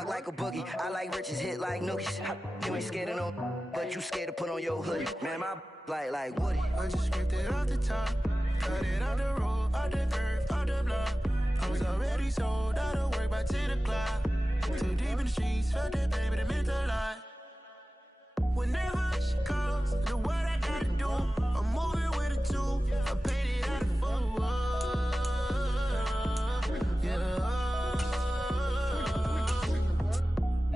walk like a boogie. I like riches, hit like nookies. You ain't scared of no, but you scared to put on your hoodie. Man, my like Woody. I just scraped it off the top, cut it out the road, out the curve, out the block. I was already sold out of work by 10 o'clock. Too deep in the streets, felt that baby, that meant a lot. Whenever she calls, do what I gotta do. I'm moving with a two. I paid it out of full. Yeah.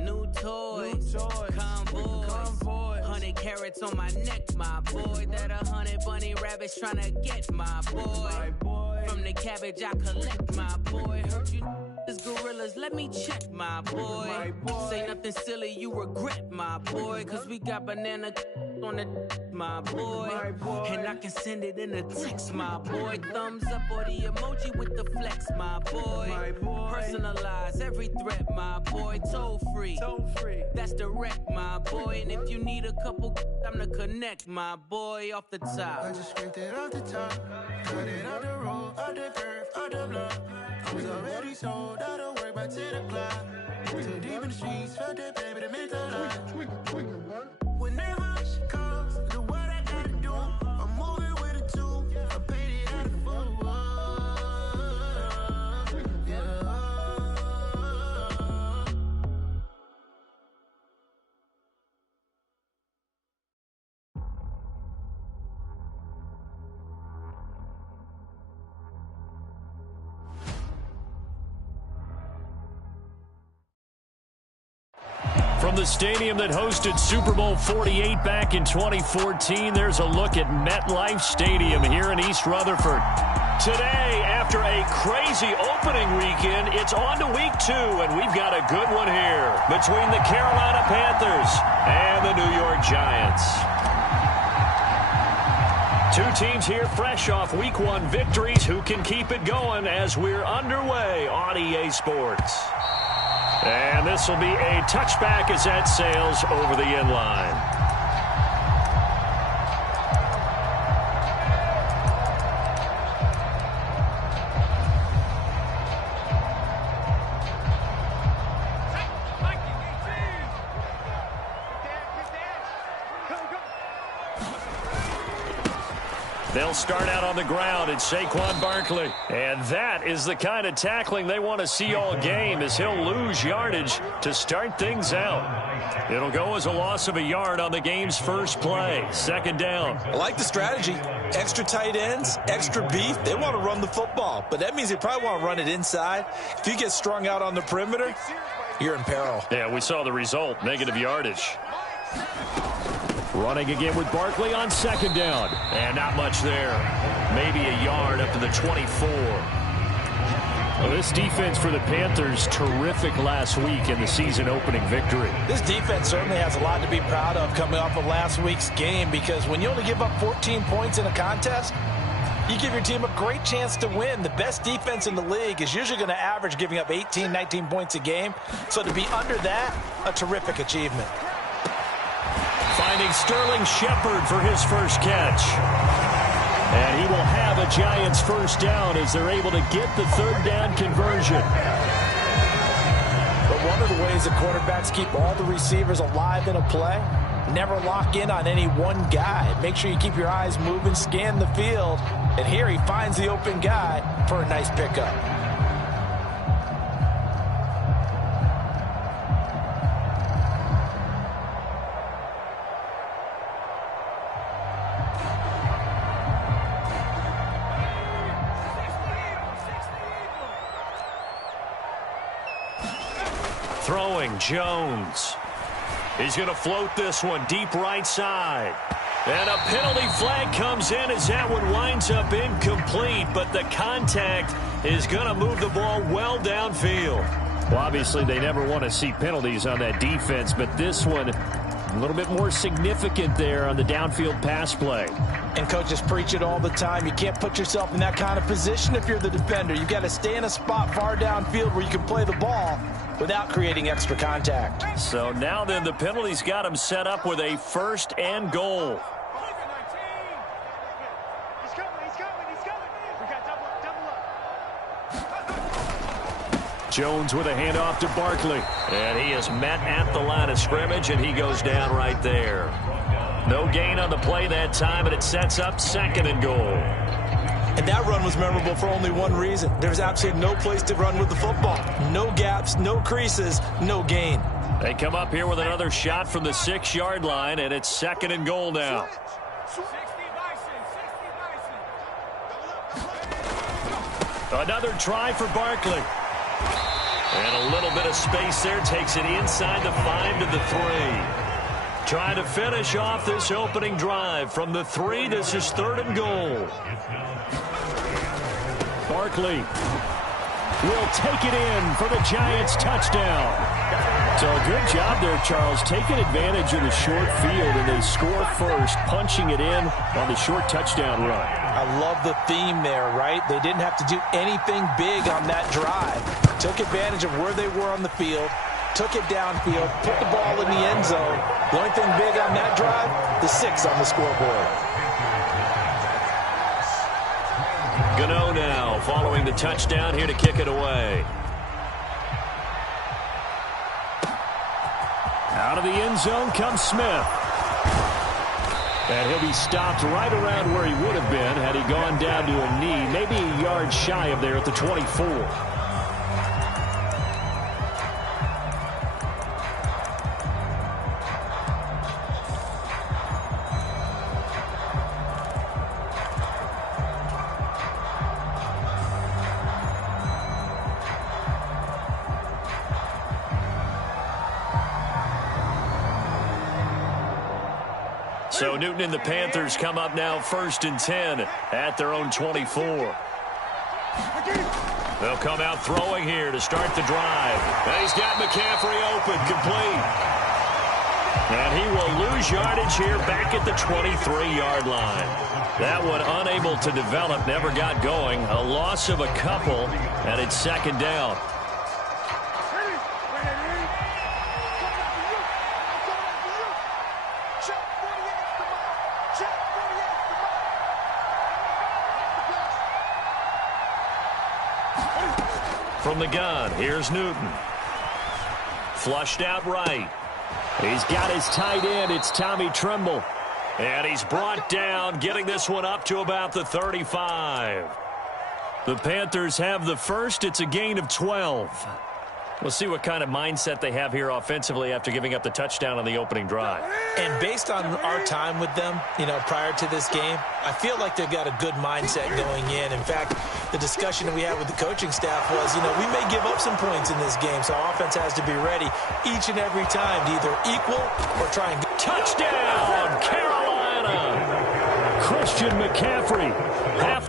New toys, convoy. 100 carats on my neck, my boy. That 100 bunny rabbits tryna get my boy. From the cabbage I collect, my boy. Heard you this gorillas, let me check, my boy. Say nothing silly, you regret, my boy. Cause we got banana on the my boy. And I can send it in a text, my boy. Thumbs up or the emoji with the flex, my boy. Personalize every threat, my boy. Toll free, that's direct, my boy. And if you need a couple, I'm to connect, my boy, off the top. I just scraped it off the top, cut it out the road, out the curve, out the block. I was already sold out of work by 10 o'clock. Too deep in the streets, felt that baby, that meant a lot. Whenever she calls, do what I gotta do. I'm moving with a two. I paid it out of full. Yeah. From the stadium that hosted Super Bowl 48 back in 2014, there's a look at MetLife Stadium here in East Rutherford. Today, after a crazy opening weekend, it's on to week 2, and we've got a good one here between the Carolina Panthers and the New York Giants. Two teams here fresh off week 1 victories. Who can keep it going as we're underway on EA Sports? And this will be a touchback as that sails over the end line. They'll start out on the ground. It's Saquon Barkley. And that is the kind of tackling they want to see all game, as he'll lose yardage to start things out. It'll go as a loss of a yard on the game's first play. Second down. I like the strategy. Extra tight ends, extra beef. They want to run the football, but that means they probably want to run it inside. If you get strung out on the perimeter, you're in peril. Yeah, we saw the result. Negative yardage. Running again with Barkley on second down. And not much there. Maybe a yard up to the 24. Well, this defense for the Panthers, terrific last week in the season opening victory. This defense certainly has a lot to be proud of coming off of last week's game, because when you only give up 14 points in a contest, you give your team a great chance to win. The best defense in the league is usually going to average giving up 18, 19 points a game. So to be under that, a terrific achievement. Finding Sterling Shepard for his first catch. And he will have a Giants first down as they're able to get the third down conversion. But one of the ways that quarterbacks keep all the receivers alive in a play, never lock in on any one guy. Make sure you keep your eyes moving, scan the field. And here he finds the open guy for a nice pickup. Throwing Jones. He's going to float this one deep right side. And a penalty flag comes in as that one winds up incomplete, but the contact is going to move the ball well downfield. Well, obviously they never want to see penalties on that defense, but this one a little bit more significant there on the downfield pass play. And coaches preach it all the time. You can't put yourself in that kind of position if you're the defender. You've got to stay in a spot far downfield where you can play the ball without creating extra contact. So now then, the penalty's got him set up with a first and goal. Jones with a handoff to Barkley. And he is met at the line of scrimmage, and he goes down right there. No gain on the play that time, and it sets up 2nd and goal. And that run was memorable for only one reason. There's absolutely no place to run with the football. No gaps, no creases, no gain. They come up here with another shot from the 6-yard line, and it's 2nd and goal now. Another try for Barkley. And a little bit of space there takes it inside the 5 to the 3. Trying to finish off this opening drive from the 3. This is 3rd and goal. Barkley will take it in for the Giants touchdown. So good job there, Charles, taking advantage of the short field, and they score first, punching it in on the short touchdown run. I love the theme there, right? They didn't have to do anything big on that drive. Took advantage of where they were on the field, took it downfield, put the ball in the end zone. The only thing big on that drive, the 6 on the scoreboard. Gano now following the touchdown here to kick it away. Out of the end zone comes Smith. And he'll be stopped right around where he would have been had he gone down to a knee, maybe a yard shy of there at the 24. So Newton and the Panthers come up now 1st and 10 at their own 24. They'll come out throwing here to start the drive. And he's got McCaffrey open, complete. And he will lose yardage here back at the 23-yard line. That one unable to develop, never got going. A loss of a couple, and it's 2nd down. From the gun, here's Newton. Flushed out right. He's got his tight end. It's Tommy Tremble. And he's brought down, getting this one up to about the 35. The Panthers have the first. It's a gain of 12. We'll see what kind of mindset they have here offensively after giving up the touchdown on the opening drive. And based on our time with them, prior to this game, I feel like they've got a good mindset going in. In fact, the discussion that we had with the coaching staff was, we may give up some points in this game, so offense has to be ready each and every time to either equal or try and get. Touchdown, Carolina! Christian McCaffrey, half.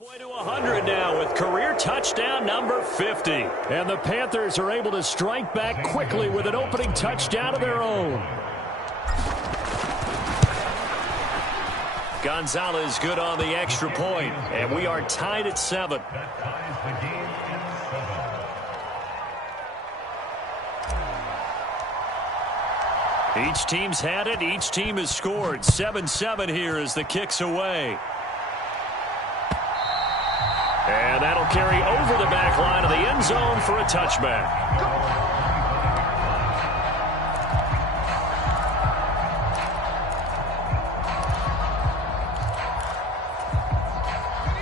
Way to 100 now with career touchdown number 50. And the Panthers are able to strike back quickly with an opening touchdown of their own. Gonzalez good on the extra point, and we are tied at 7. Each team's had it. Each team has scored. 7-7 here as the kick's away. And that'll carry over the back line of the end zone for a touchback.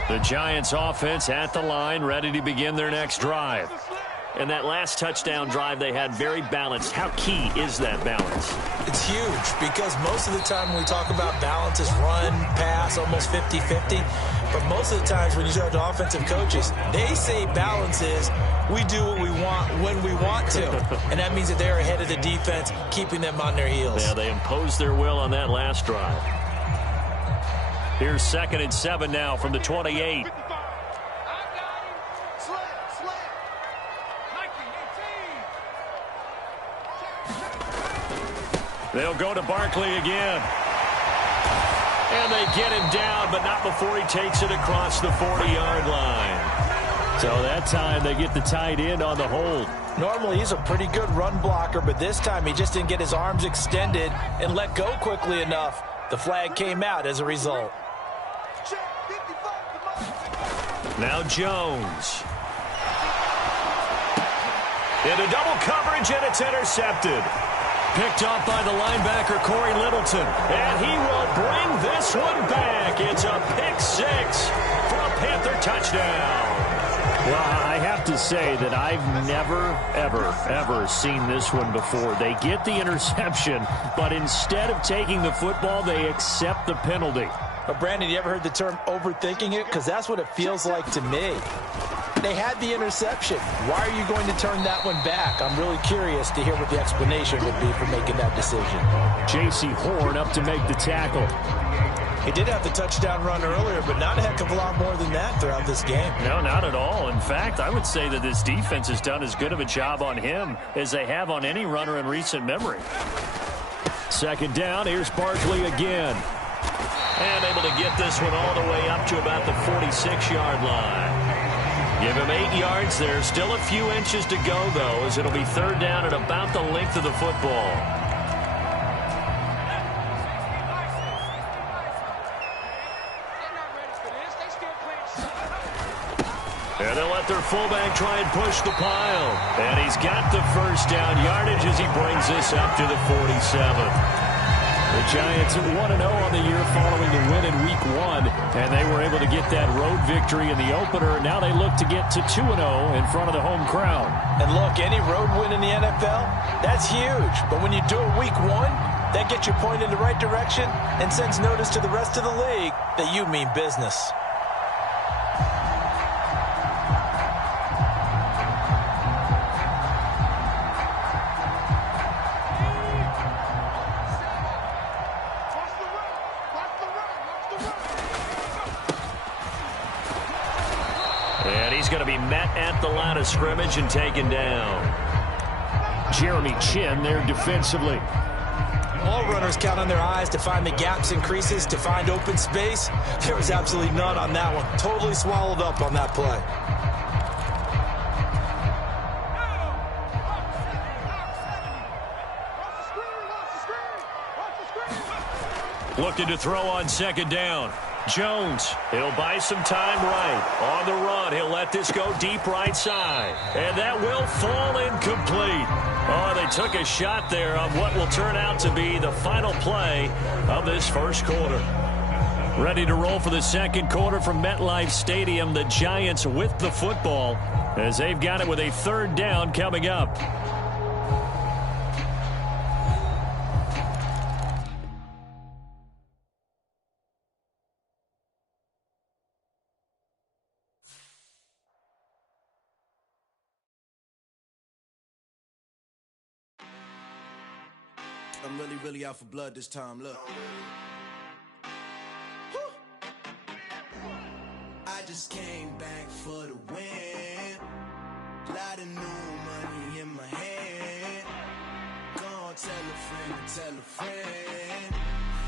The Giants offense at the line, ready to begin their next drive. And that last touchdown drive they had very balanced. How key is that balance? It's huge because most of the time when we talk about balance is run, pass, almost 50-50. But most of the times when you talk to offensive coaches, they say balance is we do what we want when we want to. And that means that they're ahead of the defense, keeping them on their heels. Yeah, they imposed their will on that last drive. Here's 2nd and 7 now from the 28. They'll go to Barkley again. And they get him down, but not before he takes it across the 40-yard line. So that time they get the tight end on the hold. Normally he's a pretty good run blocker, but this time he just didn't get his arms extended and let go quickly enough. The flag came out as a result. Now Jones. Into double coverage, and it's intercepted. Picked off by the linebacker, Corey Littleton. And he will bring this one back. It's a pick 6 for a Panther touchdown. Well, I have to say that I've never, ever seen this one before. They get the interception, but instead of taking the football, they accept the penalty. But Brandon, you ever heard the term overthinking it? Because that's what it feels like to me. They had the interception. Why are you going to turn that one back? I'm really curious to hear what the explanation would be for making that decision. J.C. Horn up to make the tackle. He did have the touchdown run earlier, but not a heck of a lot more than that throughout this game. No, not at all. In fact, I would say that this defense has done as good of a job on him as they have on any runner in recent memory. 2nd down, here's Barkley again. And able to get this one all the way up to about the 46-yard line. Give him 8 yards there. Still a few inches to go, though, as it'll be 3rd down at about the length of the football. And they'll let their fullback try and push the pile. And he's got the 1st down yardage as he brings this up to the 47. The Giants are 1-0 on the year following the win in Week 1, and they were able to get that road victory in the opener. Now they look to get to 2-0 in front of the home crowd. And look, any road win in the NFL, that's huge. But when you do it Week 1, that gets you pointed in the right direction and sends notice to the rest of the league that you mean business. He's going to be met at the line of scrimmage and taken down. Jeremy Chin there defensively. All runners count on their eyes to find the gaps and creases, to find open space. There was absolutely none on that one. Totally swallowed up on that play. Looking to throw on 2nd down. Jones, he'll buy some time right. On the run, he'll let this go deep right side. And that will fall incomplete. Oh, they took a shot there on what will turn out to be the final play of this 1st quarter. Ready to roll for the 2nd quarter from MetLife Stadium. The Giants with the football as they've got it with a 3rd down coming up. I'm really out for blood this time, look. I just came back for the win. Lot of new money in my hand. Gonna tell a friend.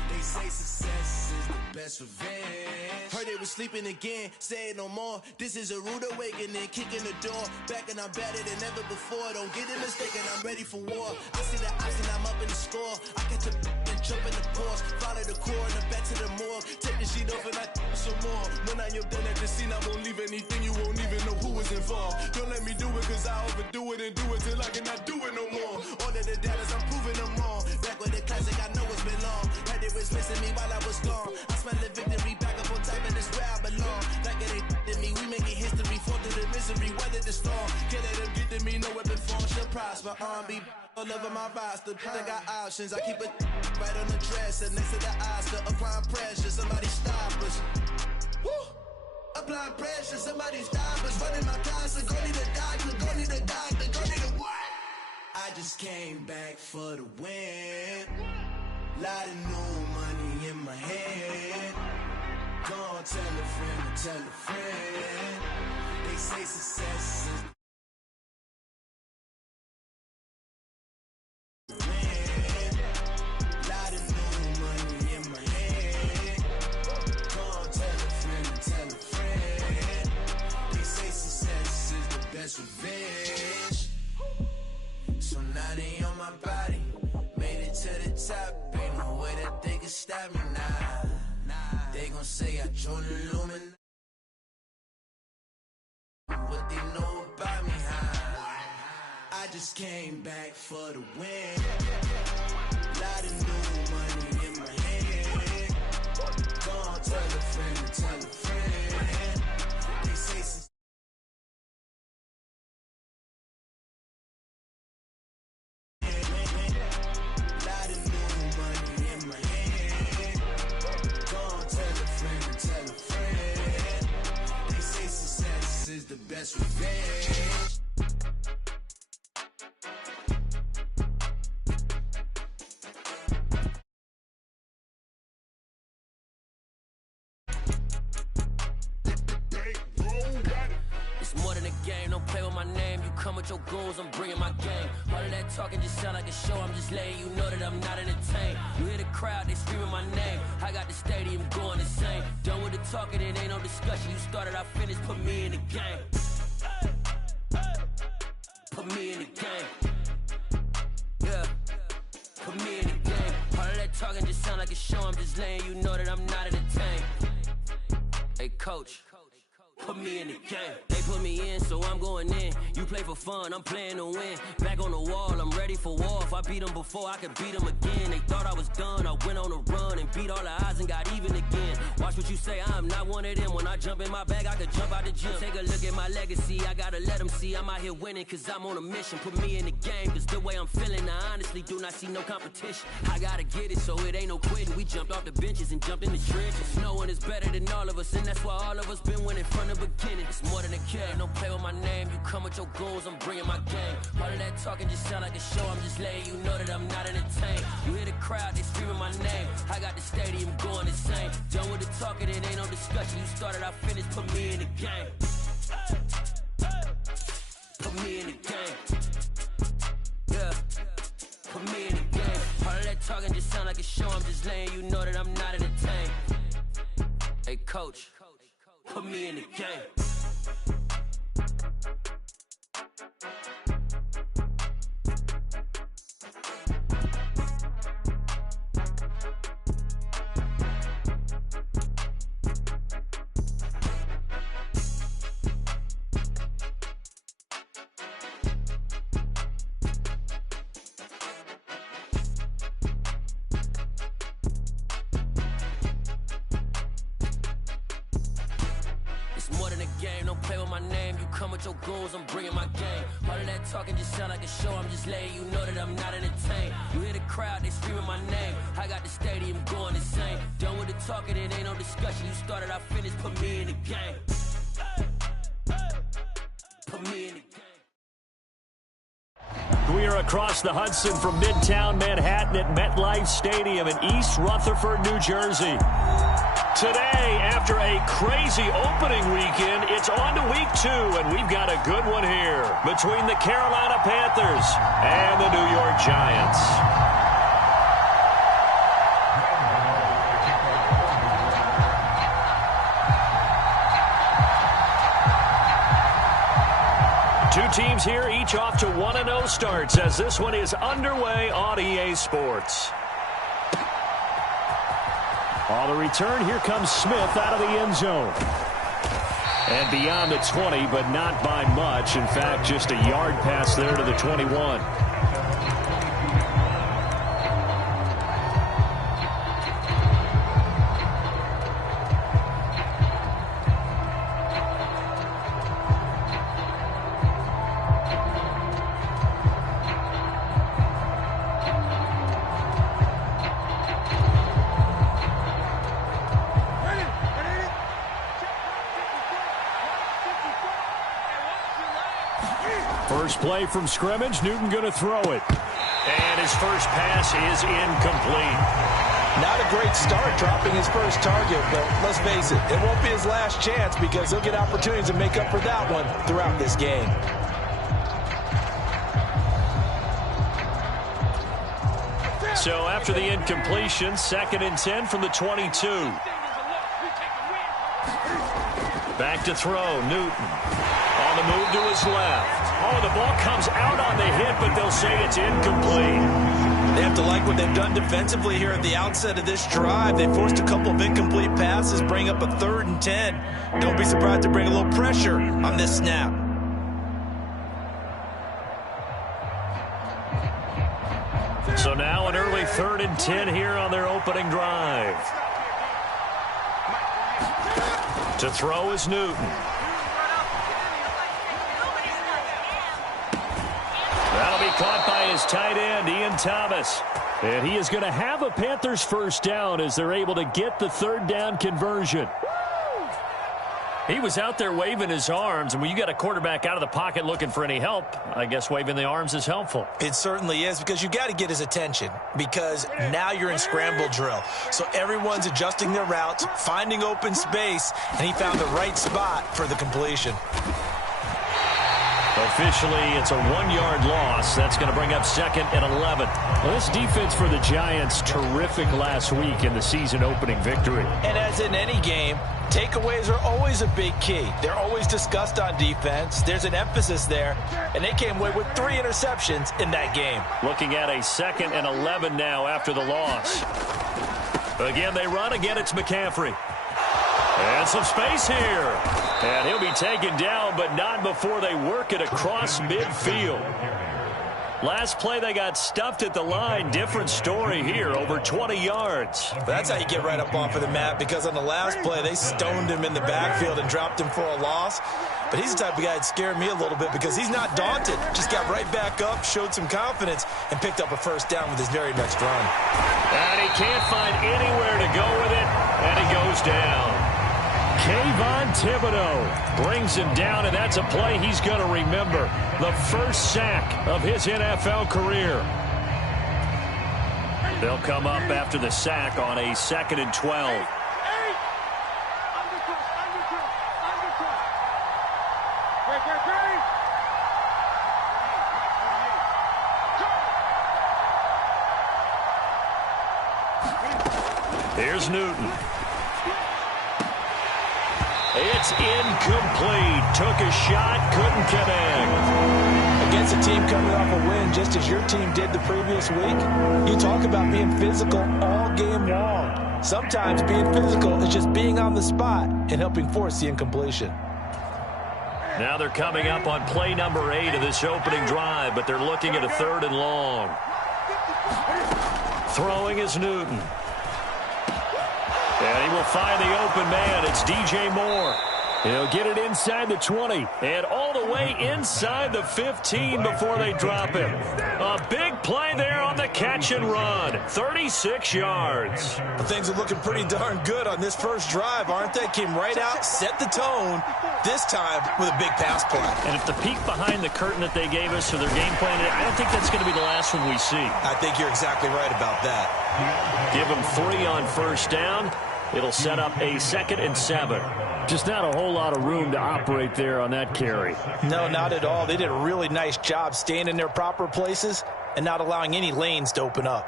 They say success is the best revenge. Heard they was sleeping again, say it no more. This is a rude awakening, kicking the door. Back and I'm better than ever before. Don't get it mistaken, I'm ready for war. I see the option, I'm up in the score. I catch a and jump in the Porsche. Follow the core and the back to the morgue. Take the sheet off and I some more. When I am done at the scene, I won't leave anything. You won't even know who was involved. Don't let me do it cause I overdo it and do it till I cannot do it no more. All of the doubters, I'm proving them wrong. Back with the classic, I know it's been long. Heard they was missing me while I was gone. I smell the victory back up on top and it's where I belong. Like it ain't prosper. R&B all over my roster. They got options. I keep it right on the dresser next to the Oscar. Applying pressure, somebody stop us. Woo! Applying pressure, somebody stop us. Running my closet, go need a doctor, go need a doctor, go need a what? I just came back for the win. Lot of new money in my head. Go on, tell a friend, tell a friend. They say success is the win. Lot of new money in my head. Go on, tell a friend, tell a friend. They say success is the best revenge. So now they on my body. Made it to the top. Ain't no way that they can stop me now. They gon' say I joined the Illuminati. What they know about me, huh? I just came back for the win. Lot of new money in my head. Go on, tell a friend, tell a friend. They say since lot of new money in my head. Go on, tell a friend, tell a friend. They say success is the best revenge. It's more than a game, don't play with my name. You come with your goons, I'm bringing my game. All of that talking just sound like a show, I'm just letting you know that I'm not entertained. You hear the crowd, they screaming my name. I got the stadium going insane. Done with the talking, it ain't no discussion. You started, I finished, put me in the game. Put me in the game. Yeah, put me in the game. All of that talking just sound like a show, I'm just letting you know that I'm not entertained. Hey coach, put me in the game. They put me in, so I'm going in. You play for fun, I'm playing to win. Back on the wall, I'm ready for war. If I beat them before, I could beat them again. They thought I was done, I went on a run and beat all the odds and got even again. Watch what you say, I'm not one of them. When I jump in my bag, I could jump out the gym. Take a look at my legacy, I gotta let them see I'm out here winning, cause I'm on a mission. Put me in the game, cause the way I'm feeling, I honestly do not see no competition. I gotta get it, so it ain't no quitting. We jumped off the benches and jumped in the trenches. No one is better than all of us, and that's why all of us been winning from the beginning. It's more than a game, don't play with my name. You come with your goons, I'm bringing my game. All of that talking just sound like a show, I'm just letting you know that I'm not entertained. You hear the crowd, they screaming my name. I got the stadium going insane. Done with the talking, it ain't no discussion. You started, I finished, put me in the game. Put me in the game. Yeah, put me in the game. All of that talking just sound like a show, I'm just letting you know that I'm not entertained. Hey coach, put me in the game. Your goons, I'm bringing my game. All of that talking just sound like a show, I'm just letting you know that I'm not entertained. You hear the crowd, they screaming my name. I got the stadium going insane. Done with the talking, it ain't no discussion. You started, I finished, put me in the game. Put me in the game. We are across the Hudson from Midtown Manhattan at MetLife Stadium in East Rutherford, New Jersey. Today, after a crazy opening weekend, it's on to week 2, and we've got a good one here between the Carolina Panthers and the New York Giants. Two teams here, each off to 1-0 starts as this one is underway on EA Sports. On the return, here comes Smith out of the end zone. And beyond the 20, but not by much. In fact, just a yard pass there to the 21. First play from scrimmage, Newton going to throw it. And his first pass is incomplete. Not a great start dropping his first target, but let's face it, it won't be his last chance because he'll get opportunities to make up for that one throughout this game. So after the incompletion, 2nd and 10 from the 22. Back to throw, Newton. On the move to his left. Oh, the ball comes out on the hit, but they'll say it's incomplete. They have to like what they've done defensively here at the outset of this drive. They forced a couple of incomplete passes, bring up a 3rd and 10. Don't be surprised to bring a little pressure on this snap. So now an early 3rd and 10 here on their opening drive. To throw is Newton. That'll be caught by his tight end, Ian Thomas. And he is going to have a Panthers first down as they're able to get the 3rd down conversion. He was out there waving his arms, and when you got a quarterback out of the pocket looking for any help, I guess waving the arms is helpful. It certainly is, because you got to get his attention, because now you're in scramble drill. So everyone's adjusting their routes, finding open space, and he found the right spot for the completion. Officially, it's a 1-yard loss. That's going to bring up 2nd and 11. Well, this defense for the Giants, terrific last week in the season-opening victory. And as in any game, takeaways are always a big key. They're always discussed on defense. There's an emphasis there, and they came away with 3 interceptions in that game. Looking at a 2nd and 11 now after the loss. Again, they run. Again, it's McCaffrey. And some space here. And he'll be taken down, but not before they work it across midfield. Last play, they got stuffed at the line. Different story here, over 20 yards. That's how you get right up off of the mat, because on the last play, they stoned him in the backfield and dropped him for a loss. But he's the type of guy that scared me a little bit because he's not daunted. Just got right back up, showed some confidence, and picked up a first down with his very next run. And he can't find anywhere to go with it, and he goes down. Kayvon Thibodeau brings him down, and that's a play he's going to remember. The first sack of his NFL career. They'll come up after the sack on a 2nd and 12. Here's Newton. It's incomplete. Took a shot, couldn't connect. Against a team coming off a win, just as your team did the previous week, you talk about being physical all game long. Sometimes being physical is just being on the spot and helping force the incompletion. Now they're coming up on play number 8 of this opening drive, but they're looking at a 3rd and long. Throwing is Newton. And he will find the open man. It's DJ Moore. He'll get it inside the 20 and all the way inside the 15 before they drop him. A big play there on the catch and run. 36 yards. Well, things are looking pretty darn good on this first drive, aren't they? Came right out, set the tone, this time with a big pass play. And if the peek behind the curtain that they gave us for their game plan, I don't think that's going to be the last one we see. I think you're exactly right about that. Give them 3 on first down. It'll set up a 2nd and 7. Just not a whole lot of room to operate there on that carry. No, not at all. They did a really nice job staying in their proper places and not allowing any lanes to open up.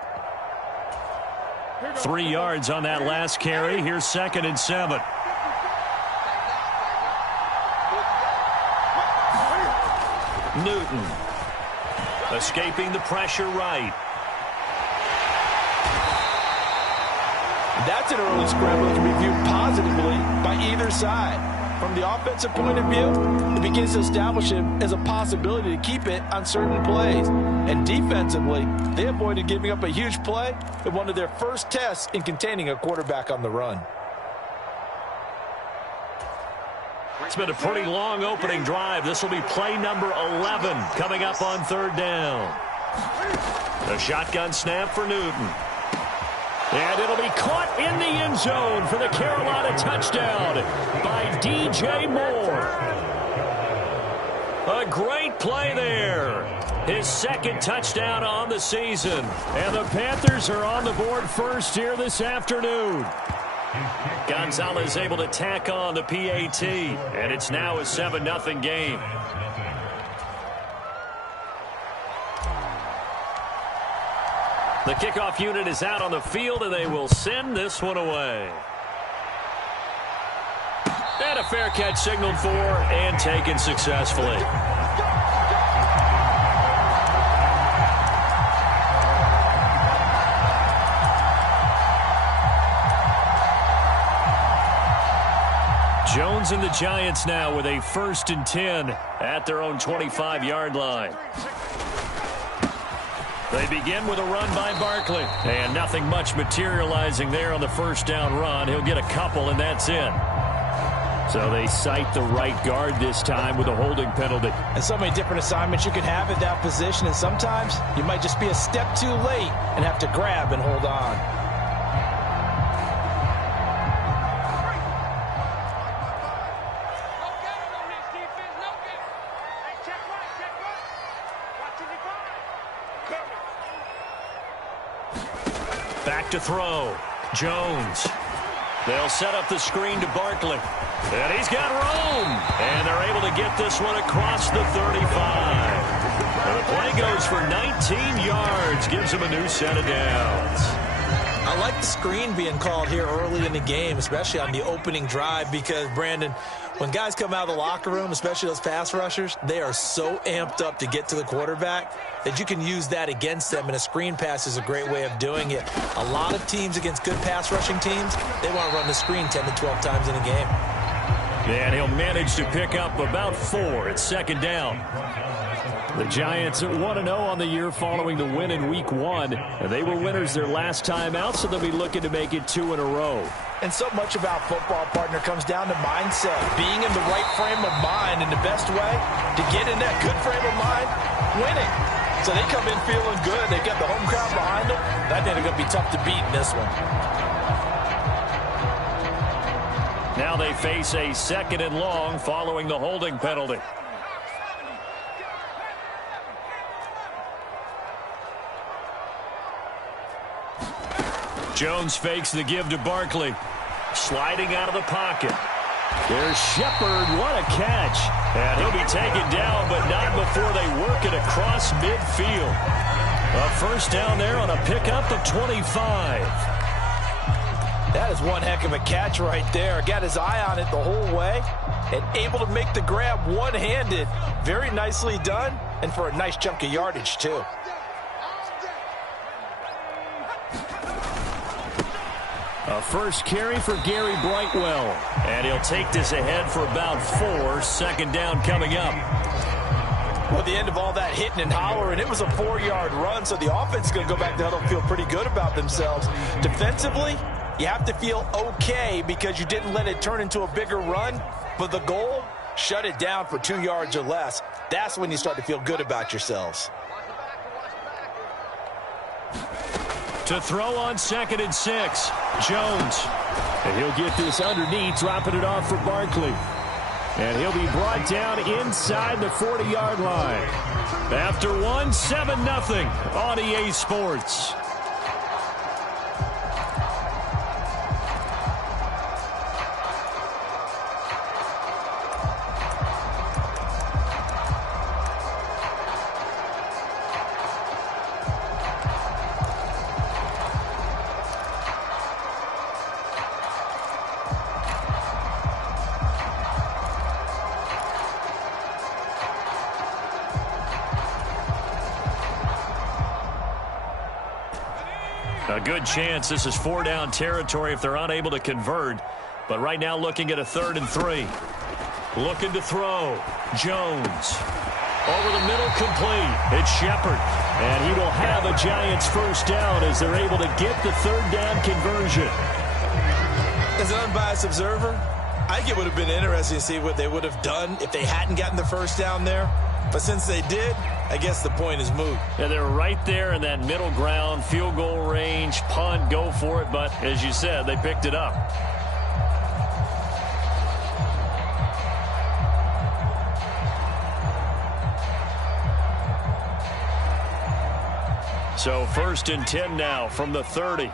3 yards on that last carry. Here's 2nd and 7. Newton escaping the pressure right. That's an early scramble that can be viewed positively by either side. From the offensive point of view, it begins to establish him as a possibility to keep it on certain plays. And defensively, they avoided giving up a huge play in one of their first tests in containing a quarterback on the run. It's been a pretty long opening drive. This will be play number 11 coming up on 3rd down. A shotgun snap for Newton. And it'll be caught in the end zone for the Carolina touchdown by DJ Moore. A great play there. His second touchdown on the season. And the Panthers are on the board first here this afternoon. Gonzalez able to tack on the PAT. And it's now a 7-0 game. The kickoff unit is out on the field, and they will send this one away. And a fair catch signaled for and taken successfully. Jones and the Giants now with a 1st and 10 at their own 25-yard line. They begin with a run by Barkley. And nothing much materializing there on the first down run. He'll get a couple, and that's it. So they cite the right guard this time with a holding penalty. And so many different assignments you can have at that position, and sometimes you might just be a step too late and have to grab and hold on. Back to throw. Jones. They'll set up the screen to Barkley. And he's got room. And they're able to get this one across the 35. And the play goes for 19 yards. Gives him a new set of downs. I like the screen being called here early in the game, especially on the opening drive, because, Brandon, when guys come out of the locker room, especially those pass rushers, they are so amped up to get to the quarterback that you can use that against them, and a screen pass is a great way of doing it. A lot of teams against good pass rushing teams, they want to run the screen 10 to 12 times in a game. And he'll manage to pick up about 4 at 2nd down. The Giants 1-0 on the year following the win in Week 1. And they were winners their last time out, so they'll be looking to make it 2 in a row. And so much about football, partner, comes down to mindset. Being in the right frame of mind, and the best way to get in that good frame of mind, winning. So they come in feeling good. They've got the home crowd behind them. I think they're going to be tough to beat in this one. Now they face a 2nd and long following the holding penalty. Jones fakes the give to Barkley. Sliding out of the pocket. There's Shepard. What a catch. And he'll be taken down, but not before they work it across midfield. A first down there on a pickup of 25. That is one heck of a catch right there. Got his eye on it the whole way and able to make the grab one-handed. Very nicely done, and for a nice chunk of yardage, too. A first carry for Gary Brightwell. And he'll take this ahead for about 4. 2nd down coming up. Well, at the end of all that hitting and hollering, it was a 4-yard run, so the offense is going to go back to huddle and feel pretty good about themselves. Defensively, you have to feel okay because you didn't let it turn into a bigger run. But the goal, shut it down for 2 yards or less. That's when you start to feel good about yourselves. To throw on 2nd and 6. Jones. And he'll get this underneath, dropping it off for Barkley. And he'll be brought down inside the 40-yard line. After 7-0 on EA Sports. A good chance this is 4-down territory if they're unable to convert. But right now looking at a 3rd and 3. Looking to throw. Jones. Over the middle, complete. It's Shepard. And he will have a Giants first down as they're able to get the 3rd down conversion. As an unbiased observer, I think it would have been interesting to see what they would have done if they hadn't gotten the first down there. But since they did, I guess the point is moot. And they're right there in that middle ground, field goal range, punt, go for it. But as you said, they picked it up. So 1st and 10 now from the 30.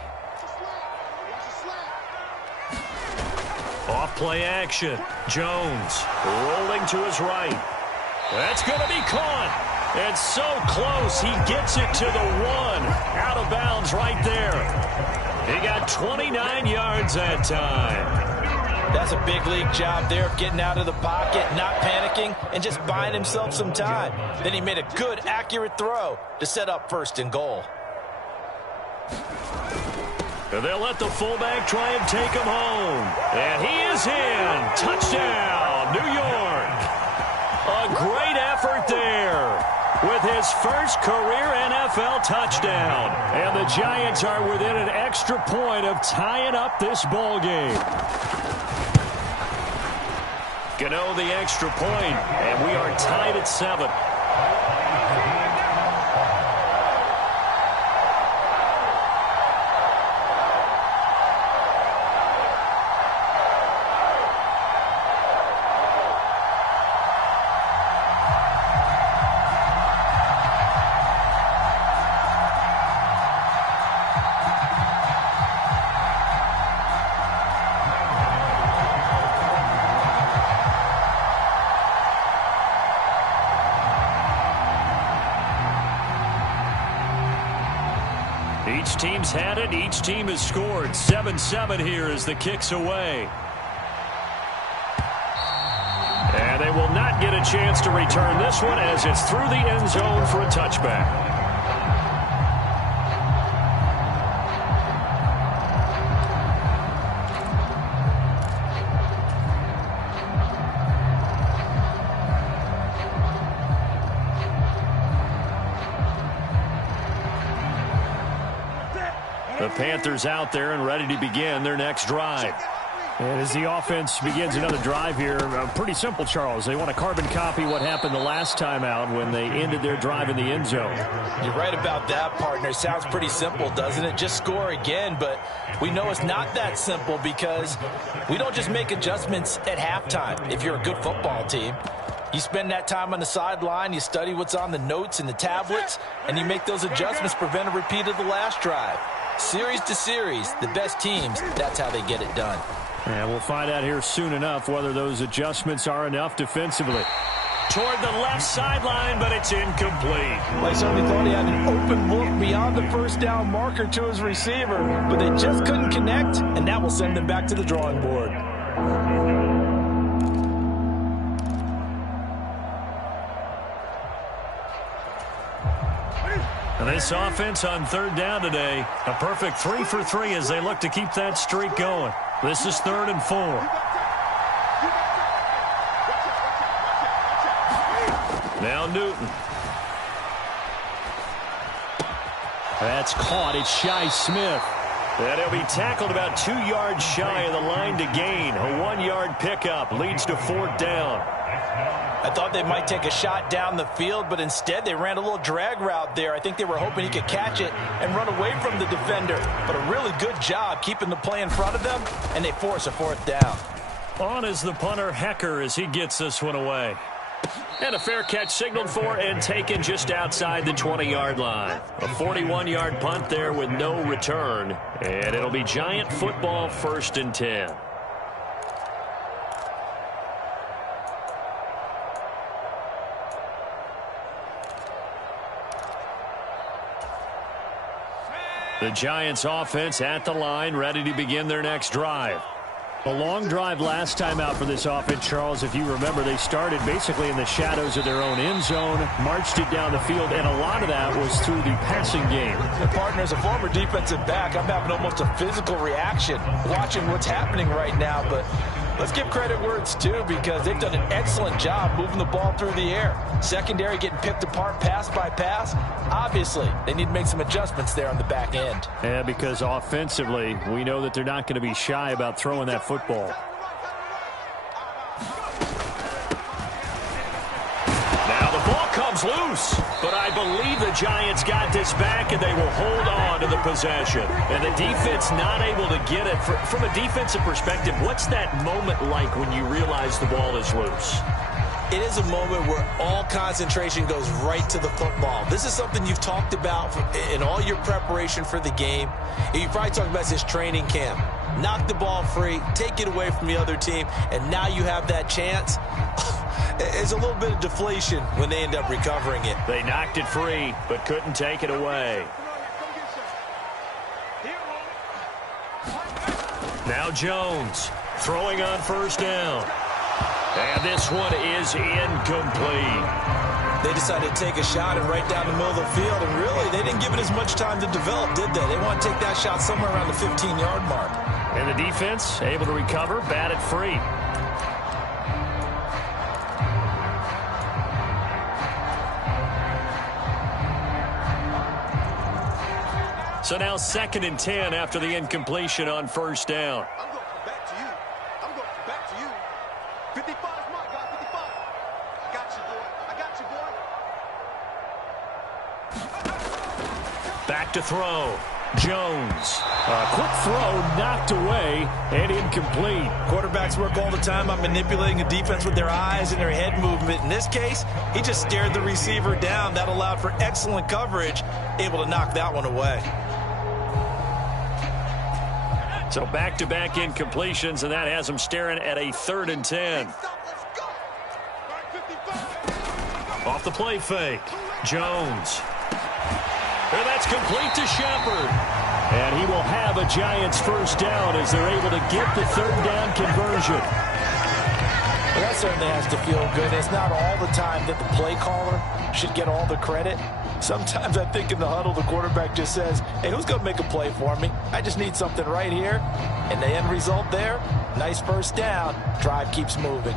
Off play action. Jones rolling to his right. That's going to be caught. It's so close. He gets it to the 1. Out of bounds right there. He got 29 yards that time. That's a big league job there of getting out of the pocket, not panicking, and just buying himself some time. Then he made a good, accurate throw to set up 1st and goal. And they'll let the fullback try and take him home. And he is in. Touchdown, New York. A great effort there with his first career NFL touchdown. And the Giants are within an extra point of tying up this ball game. Gano the extra point, and we are tied at 7. Each team's had it. Each team has scored. 7-7 here as the kick's away. And they will not get a chance to return this one as it's through the end zone for a touchback. The Panthers out there and ready to begin their next drive. And as the offense begins another drive here, pretty simple, Charles. They want to carbon copy what happened the last time out when they ended their drive in the end zone. You're right about that, partner. Sounds pretty simple, doesn't it? Just score again, but we know it's not that simple because we don't just make adjustments at halftime if you're a good football team. You spend that time on the sideline, you study what's on the notes and the tablets, and you make those adjustments, prevent a repeat of the last drive. Series to series, the best teams, that's how they get it done. And we'll find out here soon enough whether those adjustments are enough defensively. Toward the left sideline, but it's incomplete. I certainly thought he had an open look beyond the first down marker to his receiver, but they just couldn't connect, and that will send them back to the drawing board. This offense on 3rd down today, a perfect 3 for 3 as they look to keep that streak going. This is 3rd and 4. Now Newton. That's caught. It's Shi Smith. And he'll be tackled about 2 yards shy of the line to gain. A 1-yard pickup leads to 4th down. I thought they might take a shot down the field, but instead they ran a little drag route there. I think they were hoping he could catch it and run away from the defender. But a really good job keeping the play in front of them, and they force a 4th down. On is the punter, Hecker, as he gets this one away. And a fair catch signaled for and taken just outside the 20-yard line. A 41-yard punt there with no return. And it'll be Giant football 1st and 10. The Giants offense at the line, ready to begin their next drive. A long drive last time out for this offense, Charles. If you remember, they started basically in the shadows of their own end zone, marched it down the field, and a lot of that was through the passing game. The partner, as a former defensive back, I'm having almost a physical reaction watching what's happening right now, but let's give credit where it's due because they've done an excellent job moving the ball through the air. Secondary getting picked apart pass by pass. Obviously, they need to make some adjustments there on the back end. Yeah, because offensively, we know that they're not going to be shy about throwing that football. Now the ball comes loose, but I believe the Giants got this back and they will hold on to the possession. And the defense not able to get it. From a defensive perspective, what's that moment like when you realize the ball is loose? it is a moment where all concentration goes right to the football. This is something you've talked about in all your preparation for the game. And you probably talked about this training camp. Knock the ball free, take it away from the other team, and now you have that chance. It's a little bit of deflation when they end up recovering it. They knocked it free, but couldn't take it away. Now Jones throwing on first down. And this one is incomplete. They decided to take a shot and right down the middle of the field, and really, they didn't give it as much time to develop, did they? They want to take that shot somewhere around the 15-yard mark. And the defense able to recover, bat it free. So now 2nd and 10 after the incompletion on first down. I'm going back to you. I'm going back to you. 55 is my guy, 55. I got you, boy. I got you, boy. Back to throw. Jones. A quick throw knocked away and incomplete. Quarterbacks work all the time on manipulating a defense with their eyes and their head movement. In this case, he just stared the receiver down. That allowed for excellent coverage, able to knock that one away. So back-to-back incompletions, and that has him staring at a 3rd and 10. Off the play fake. Jones. And that's complete to Shepard. And he will have a Giants first down as they're able to get the 3rd down conversion. Well, that certainly has to feel good. It's not all the time that the play caller should get all the credit. Sometimes I think in the huddle, the quarterback just says, hey, who's going to make a play for me? I just need something right here. And the end result there, nice first down. Drive keeps moving.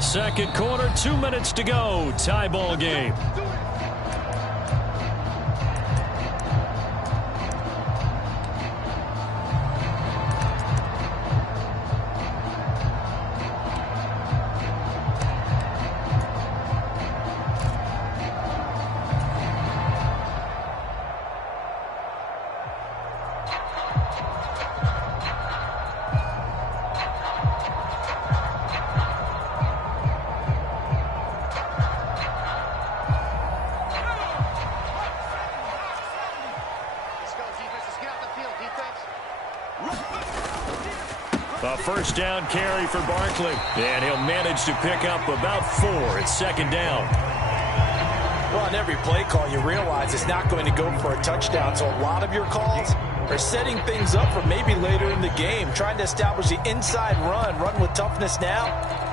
Second quarter, 2 minutes to go. Tie ball game. A first down carry for Barkley. And he'll manage to pick up about 4. It's 2nd down. Well, on every play call, you realize it's not going to go for a touchdown. So a lot of your calls are setting things up for maybe later in the game, trying to establish the inside run with toughness now,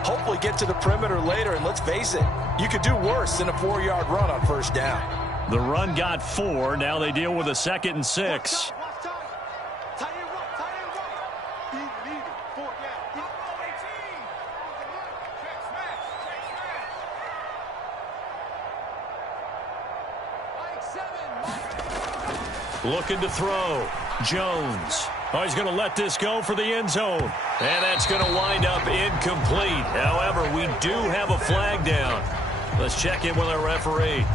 hopefully get to the perimeter later. And let's face it, you could do worse than a 4-yard run on first down. The run got 4. Now they deal with a 2nd and 6. Looking to throw. Jones. Oh, he's going to let this go for the end zone. And that's going to wind up incomplete. However, we do have a flag down. Let's check in with our referee.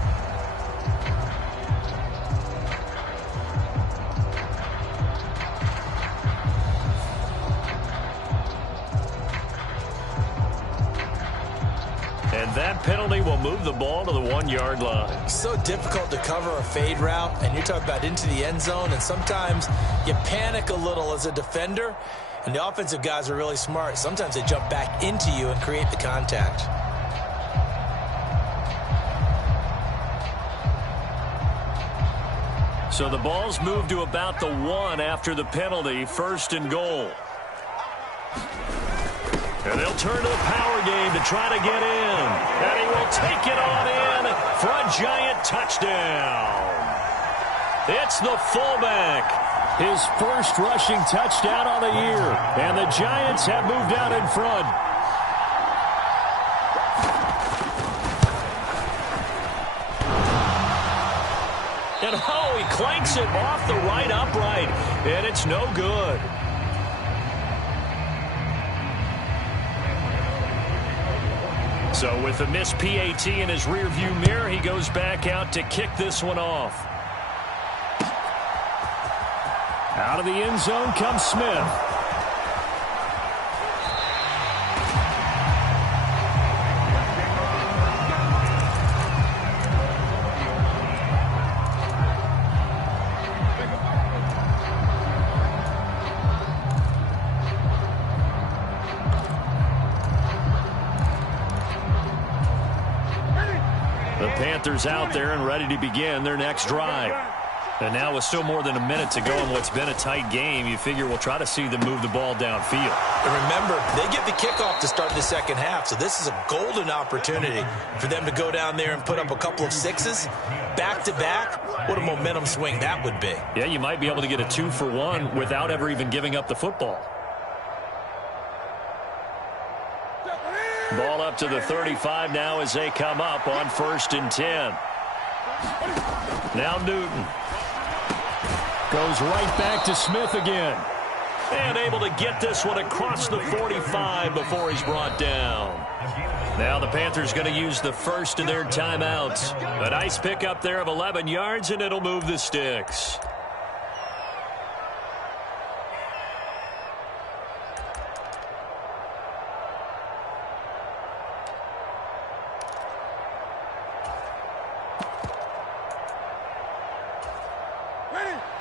And that penalty will move the ball to the 1-yard line. So difficult to cover a fade route, and you're talking about into the end zone, and sometimes you panic a little as a defender, and the offensive guys are really smart. Sometimes they jump back into you and create the contact. So the ball's moved to about the 1 after the penalty, 1st and goal. And they'll turn to the power game to try to get in. And he will take it on in for a Giant touchdown. It's the fullback. His first rushing touchdown on the year. And the Giants have moved out in front. And oh, he clanks it off the right upright. And it's no good. So with the missed PAT in his rearview mirror, he goes back out to kick this one off. Out of the end zone comes Smith. Panthers out there and ready to begin their next drive. And now with still more than a minute to go in what's been a tight game, you figure we'll try to see them move the ball downfield. And remember, they get the kickoff to start the second half, so this is a golden opportunity for them to go down there and put up a couple of sixes back-to-back. What a momentum swing that would be. Yeah, you might be able to get a 2-for-1 without ever even giving up the football. Ball up to the 35 now as they come up on 1st and 10. Now Newton. Goes right back to Smith again. And able to get this one across the 45 before he's brought down. Now the Panthers going to use the first of their timeouts. A nice pickup there of 11 yards, and it'll move the sticks.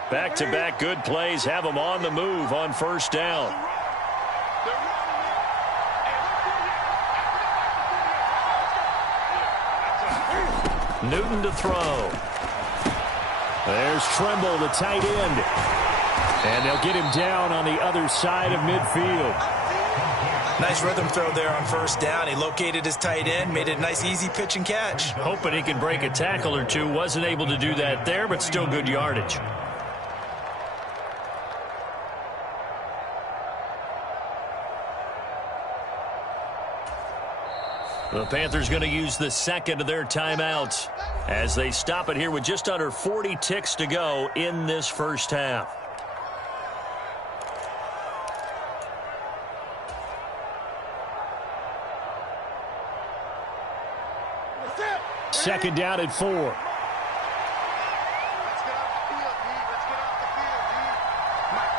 Back-to-back good plays have them on the move on 1st down. Newton to throw. There's Tremble, the tight end. And they'll get him down on the other side of midfield. Nice rhythm throw there on 1st down. He located his tight end, made it a nice easy pitch and catch. Hoping he can break a tackle or two. Wasn't able to do that there, but still good yardage. The Panthers going to use the second of their timeouts as they stop it here with just under 40 ticks to go in this first half. Second down at 4. Let's get off the field, D. Let's get off the field, D. Mike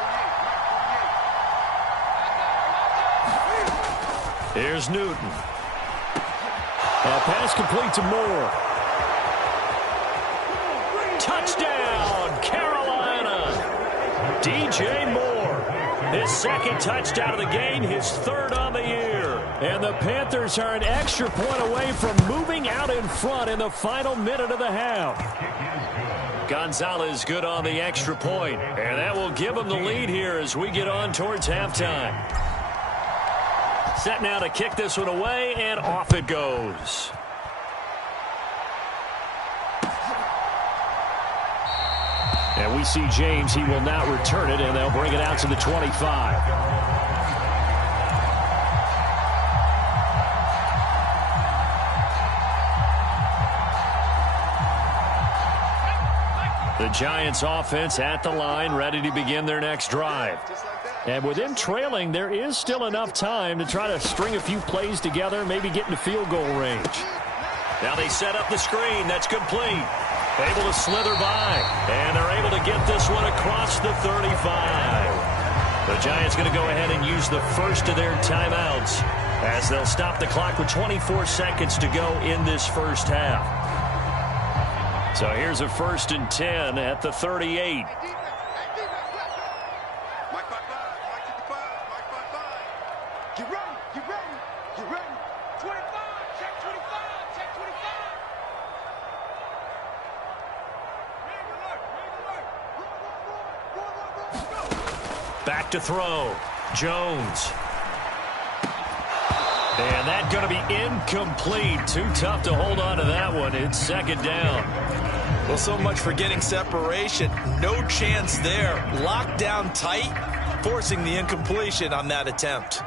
48. Here's Newton. Pass complete to Moore. Touchdown, Carolina. DJ Moore. His second touchdown of the game, his 3rd on the year. And the Panthers are an extra point away from moving out in front in the final minute of the half. Gonzalez good on the extra point, and that will give them the lead here as we get on towards halftime. Set now to kick this one away, and off it goes. And we see James. He will not return it, and they'll bring it out to the 25. The Giants offense at the line, ready to begin their next drive. And with them trailing, there is still enough time to try to string a few plays together, maybe get into field goal range. Now they set up the screen. That's complete. Able to slither by. And they're able to get this one across the 35. The Giants going to go ahead and use the first of their timeouts as they'll stop the clock with 24 seconds to go in this first half. So here's a 1st and 10 at the 38. Back to throw. Jones. And that's going to be incomplete. Too tough to hold on to that one. It's 2nd down. Well, so much for getting separation. No chance there. Locked down tight, forcing the incompletion on that attempt.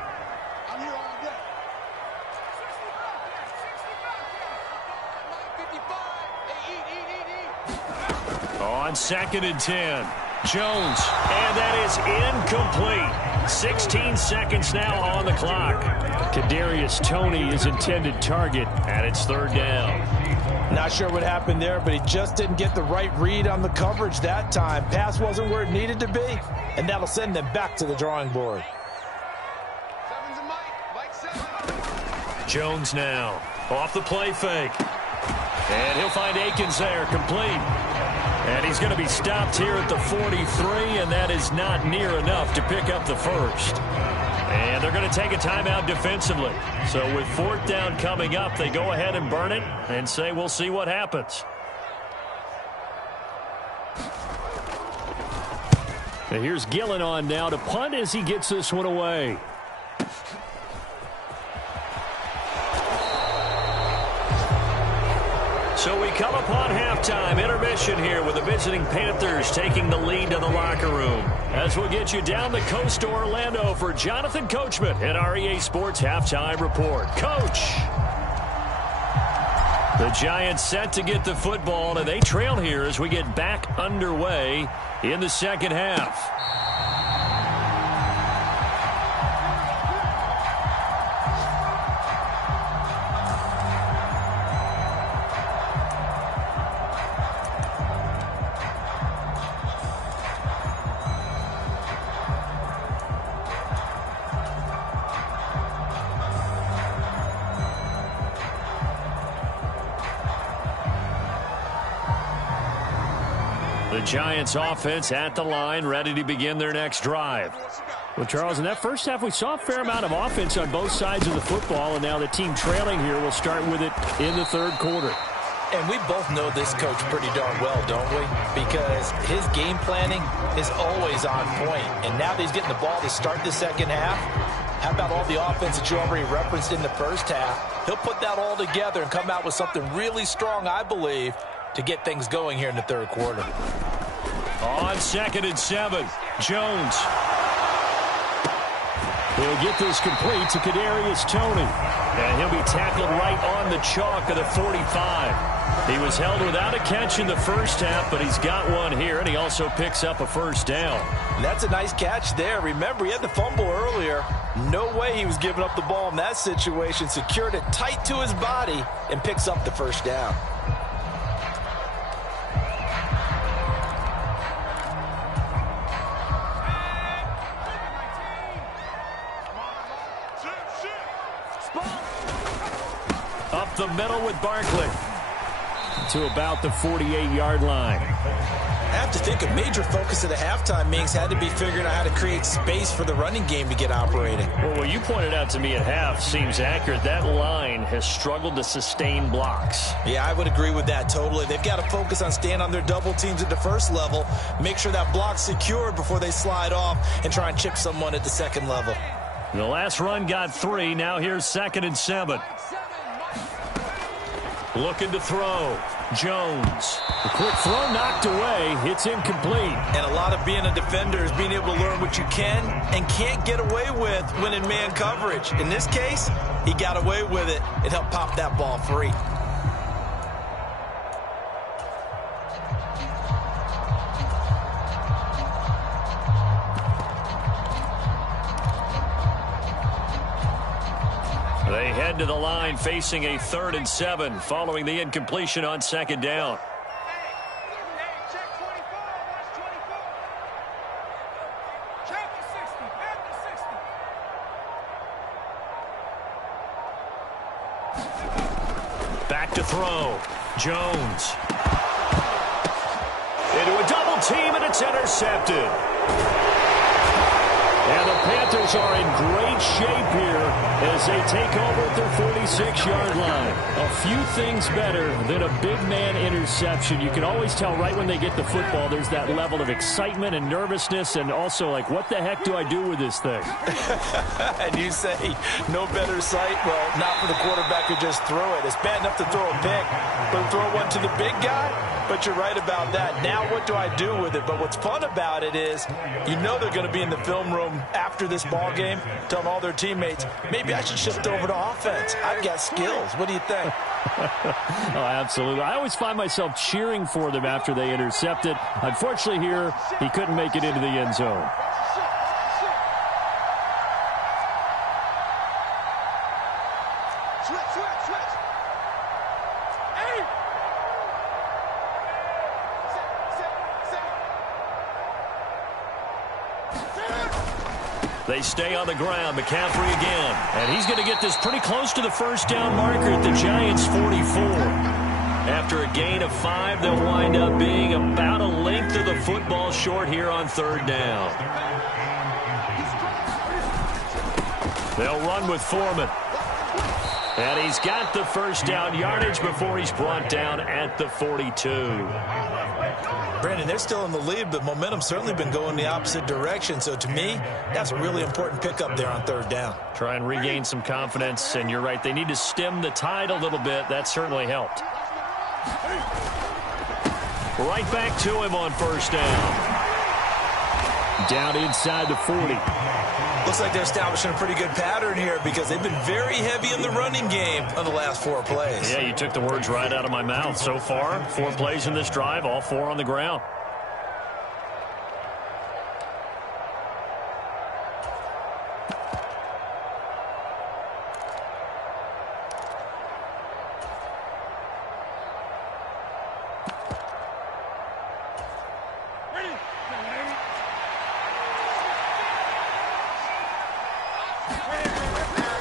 On 2nd and 10. Jones, and that is incomplete. 16 seconds now on the clock. Kadarius Toney is intended target, and it's 3rd down. Not sure what happened there, but he just didn't get the right read on the coverage that time. Pass wasn't where it needed to be, and that'll send them back to the drawing board. Jones now off the play fake. And he'll find Akins there, complete. And he's going to be stopped here at the 43, and that is not near enough to pick up the first. And they're going to take a timeout defensively. So with fourth down coming up, they go ahead and burn it and say we'll see what happens. And here's Gillen on now to punt as he gets this one away. So we come upon halftime intermission here with the visiting Panthers taking the lead to the locker room. As we'll get you down the coast to Orlando for Jonathan Coachman at our EA Sports Halftime Report. Coach! The Giants set to get the football, and they trail here as we get back underway in the second half. The Giants offense at the line, ready to begin their next drive. Well, Charles, in that first half, we saw a fair amount of offense on both sides of the football, and now the team trailing here will start with it in the third quarter. And we both know this coach pretty darn well, don't we? Because his game planning is always on point. And now that he's getting the ball to start the second half, how about all the offense that you already referenced in the first half? He'll put that all together and come out with something really strong, I believe, to get things going here in the third quarter. On 2nd and 7, Jones. He'll get this complete to Kadarius Toney. And he'll be tackled right on the chalk of the 45. He was held without a catch in the first half, but he's got one here, and he also picks up a first down. That's a nice catch there. Remember, he had the fumble earlier. No way he was giving up the ball in that situation. Secured it tight to his body and picks up the first down. Up the middle with Barkley. To about the 48-yard line. I have to think a major focus of the halftime meetings had to be figuring out how to create space for the running game to get operating. Well, what you pointed out to me at half seems accurate. That line has struggled to sustain blocks. Yeah, I would agree with that totally. They've got to focus on staying on their double teams at the first level, make sure that block's secured before they slide off and try and chip someone at the second level. The last run got 3. Now here's 2nd and 7. Looking to throw. Jones. The quick throw knocked away. It's incomplete. And a lot of being a defender is being able to learn what you can and can't get away with when in man coverage. In this case, he got away with it. It helped pop that ball free. They head to the line facing a 3rd and 7 following the incompletion on 2nd down. Back to throw. Jones. Into a double team, and it's intercepted. And the Panthers are in great shape here as they take over at their 46-yard line. A few things better than a big man interception. You can always tell right when they get the football, there's that level of excitement and nervousness, and also like, what the heck do I do with this thing? And you say, no better sight? Well, not for the quarterback who just throw it. It's bad enough to throw a pick, but throw one to the big guy? But you're right about that. Now what do I do with it? But what's fun about it is you know they're going to be in the film room after this ball game telling all their teammates, maybe I should shift over to offense. I've got skills. What do you think? Oh, absolutely. I always find myself cheering for them after they intercept it. Unfortunately here, he couldn't make it into the end zone. They stay on the ground. McCaffrey again. And he's going to get this pretty close to the first down marker at the Giants' 44. After a gain of 5, they'll wind up being about a length of the football short here on 3rd down. They'll run with Foreman. And he's got the first down yardage before he's brought down at the 42. Brandon, they're still in the lead, but momentum's certainly been going the opposite direction. So to me, that's a really important pickup there on third down. Try and regain some confidence, and you're right, they need to stem the tide a little bit. That certainly helped. Right back to him on first down. Down inside the 40. Looks like they're establishing a pretty good pattern here because they've been very heavy in the running game on the last 4 plays. Yeah, you took the words right out of my mouth. So far, 4 plays in this drive, all 4 on the ground.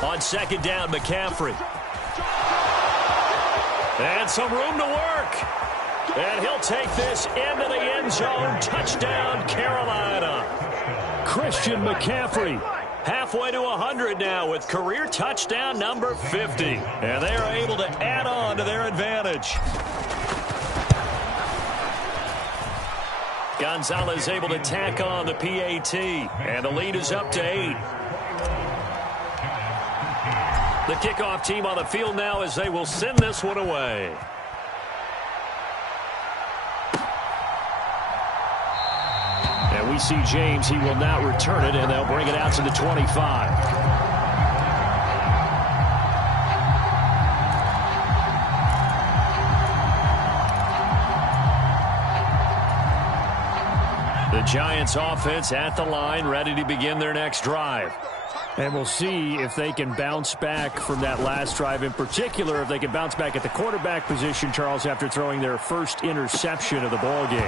On second down, McCaffrey. And some room to work. And he'll take this into the end zone. Touchdown, Carolina. Christian McCaffrey, halfway to 100 now with career touchdown number 50. And they are able to add on to their advantage. Gonzalez able to tack on the PAT. And the lead is up to 8. The kickoff team on the field now as they will send this one away. And we see James. He will not return it, and they'll bring it out to the 25. The Giants offense at the line, ready to begin their next drive. And we'll see if they can bounce back from that last drive. In particular, if they can bounce back at the quarterback position, Charles, after throwing their first interception of the ball game.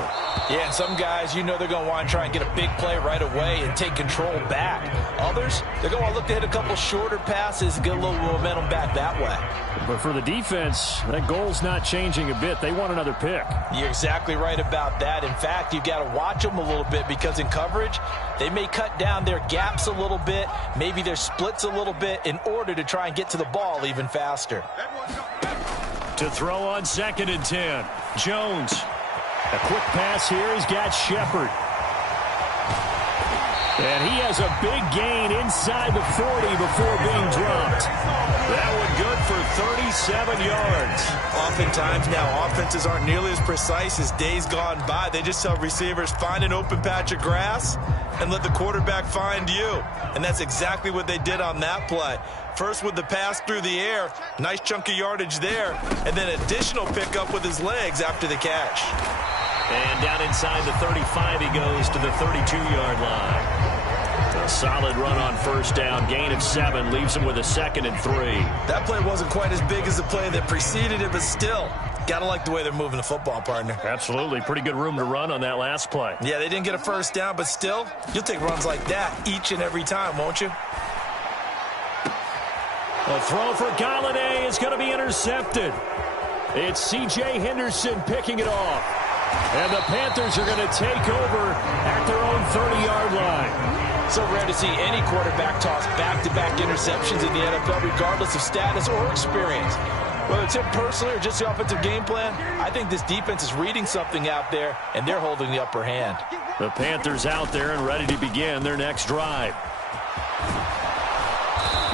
Yeah, and some guys, you know they're going to want to try and get a big play right away and take control back. Others, they're going to want to look to hit a couple shorter passes and get a little momentum back that way. But for the defense, that goal's not changing a bit. They want another pick. You're exactly right about that. In fact, you've got to watch them a little bit because in coverage, they may cut down their gaps a little bit, maybe their splits a little bit in order to try and get to the ball even faster. To throw on 2nd and 10. Jones. A quick pass here. He's got Shepard. And he has a big gain inside the 40 before being dropped. That one good for 37 yards. Oftentimes now, offenses aren't nearly as precise as days gone by. They just tell receivers, find an open patch of grass and let the quarterback find you. And that's exactly what they did on that play. First with the pass through the air, nice chunk of yardage there, and then additional pickup with his legs after the catch. And down inside the 35, he goes to the 32-yard line. A solid run on first down. Gain of 7 leaves him with a 2nd and 3. That play wasn't quite as big as the play that preceded it, but still, got to like the way they're moving the football, partner. Absolutely. Pretty good room to run on that last play. Yeah, they didn't get a first down, but still, you'll take runs like that each and every time, won't you? A throw for Galladay is going to be intercepted. It's C.J. Henderson picking it off. And the Panthers are going to take over at their own 30-yard line. So rare to see any quarterback toss back-to-back interceptions in the NFL, regardless of status or experience. Whether it's him personally or just the offensive game plan, I think this defense is reading something out there, and they're holding the upper hand. The Panthers out there and ready to begin their next drive.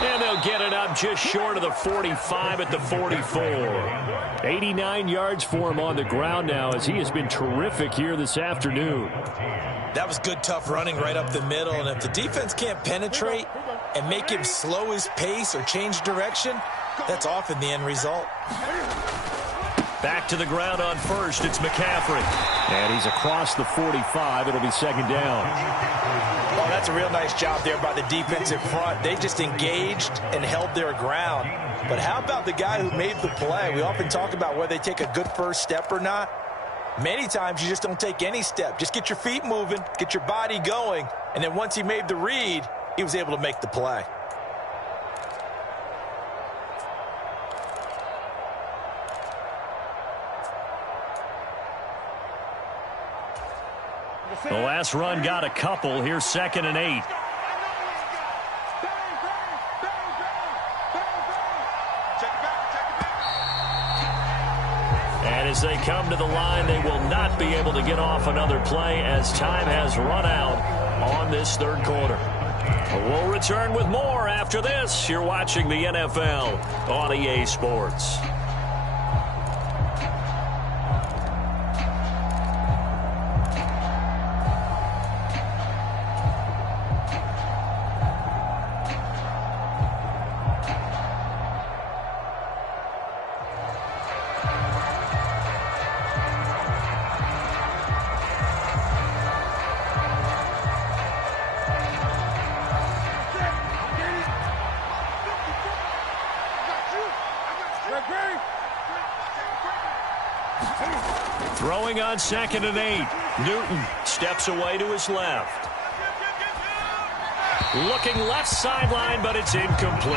And they'll get it up just short of the 45 at the 44. 89 yards for him on the ground now as he has been terrific here this afternoon. That was good, tough running right up the middle. And if the defense can't penetrate and make him slow his pace or change direction, that's often the end result. Back to the ground on first. It's McCaffrey. And he's across the 45. It'll be 2nd down. Oh, that's a real nice job there by the defensive front. They just engaged and held their ground. But how about the guy who made the play? We often talk about whether they take a good first step or not. Many times you just don't take any step. Just get your feet moving, get your body going, and then once he made the read, he was able to make the play. The last run got a couple. Here's 2nd and 8. And as they come to the line, they will not be able to get off another play as time has run out on this third quarter. We'll return with more after this. You're watching the NFL on EA Sports. Throwing on 2nd and 8. Newton steps away to his left. Looking left sideline, but it's incomplete.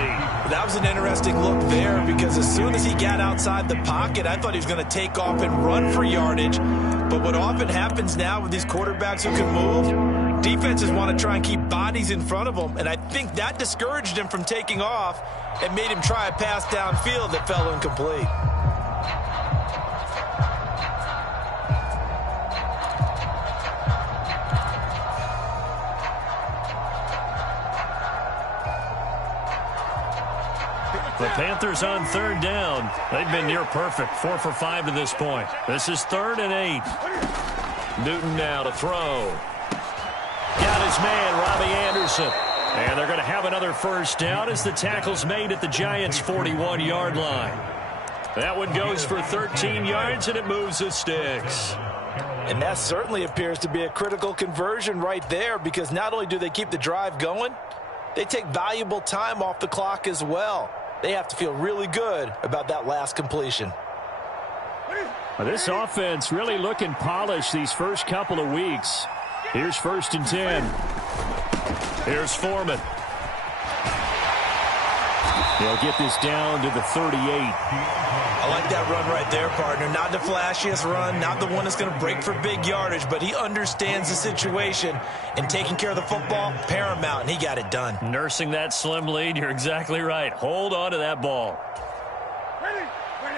That was an interesting look there because as soon as he got outside the pocket, I thought he was going to take off and run for yardage. But what often happens now with these quarterbacks who can move, defenses want to try and keep bodies in front of them. And I think that discouraged him from taking off and made him try a pass downfield that fell incomplete. The Panthers on 3rd down. They've been near perfect, 4 for 5 to this point. This is 3rd and 8. Newton now to throw. Got his man, Robbie Anderson. And they're going to have another first down as the tackle's made at the Giants' 41-yard line. That one goes for 13 yards, and it moves the sticks. And that certainly appears to be a critical conversion right there because not only do they keep the drive going, they take valuable time off the clock as well. They have to feel really good about that last completion. This offense really looking polished these first couple of weeks. Here's 1st and 10. Here's Foreman. They'll get this down to the 38. I like that run right there, partner. Not the flashiest run, not the one that's going to break for big yardage, but he understands the situation, and taking care of the football, paramount, and he got it done. Nursing that slim lead, you're exactly right. Hold on to that ball.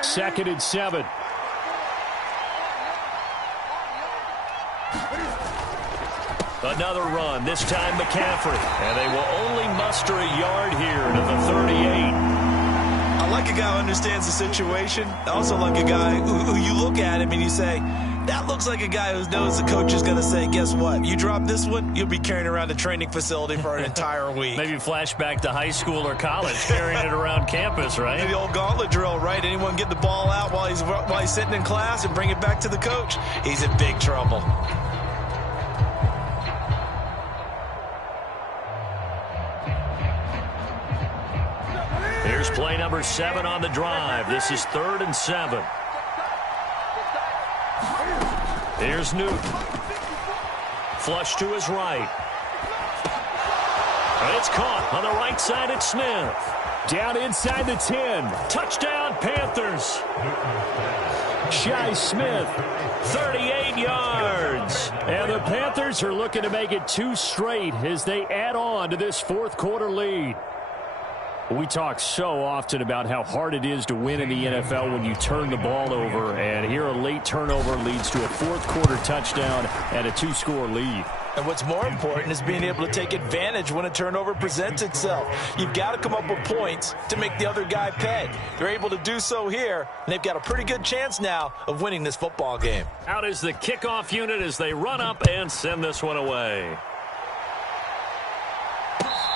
2nd and 7. Another run, this time McCaffrey. And they will only muster a yard here to the 38. I like a guy who understands the situation. I also like a guy who you look at him and you say, that looks like a guy who knows the coach is going to say, guess what? You drop this one, you'll be carrying around a training facility for an entire week. Maybe flashback to high school or college, carrying it around campus, right? The old gauntlet drill, right? Anyone get the ball out while he's sitting in class and bring it back to the coach? He's in big trouble. Here's play number 7 on the drive. This is 3rd and 7. Here's Newton. Flush to his right. And it's caught on the right side at Smith. Down inside the 10. Touchdown, Panthers. Shi Smith. 38 yards. And the Panthers are looking to make it 2 straight as they add on to this 4th quarter lead. We talk so often about how hard it is to win in the NFL when you turn the ball over, and here a late turnover leads to a 4th quarter touchdown and a 2-score lead. And what's more important is being able to take advantage when a turnover presents itself. You've got to come up with points to make the other guy pay. They're able to do so here, and they've got a pretty good chance now of winning this football game. Out is the kickoff unit as they run up and send this one away.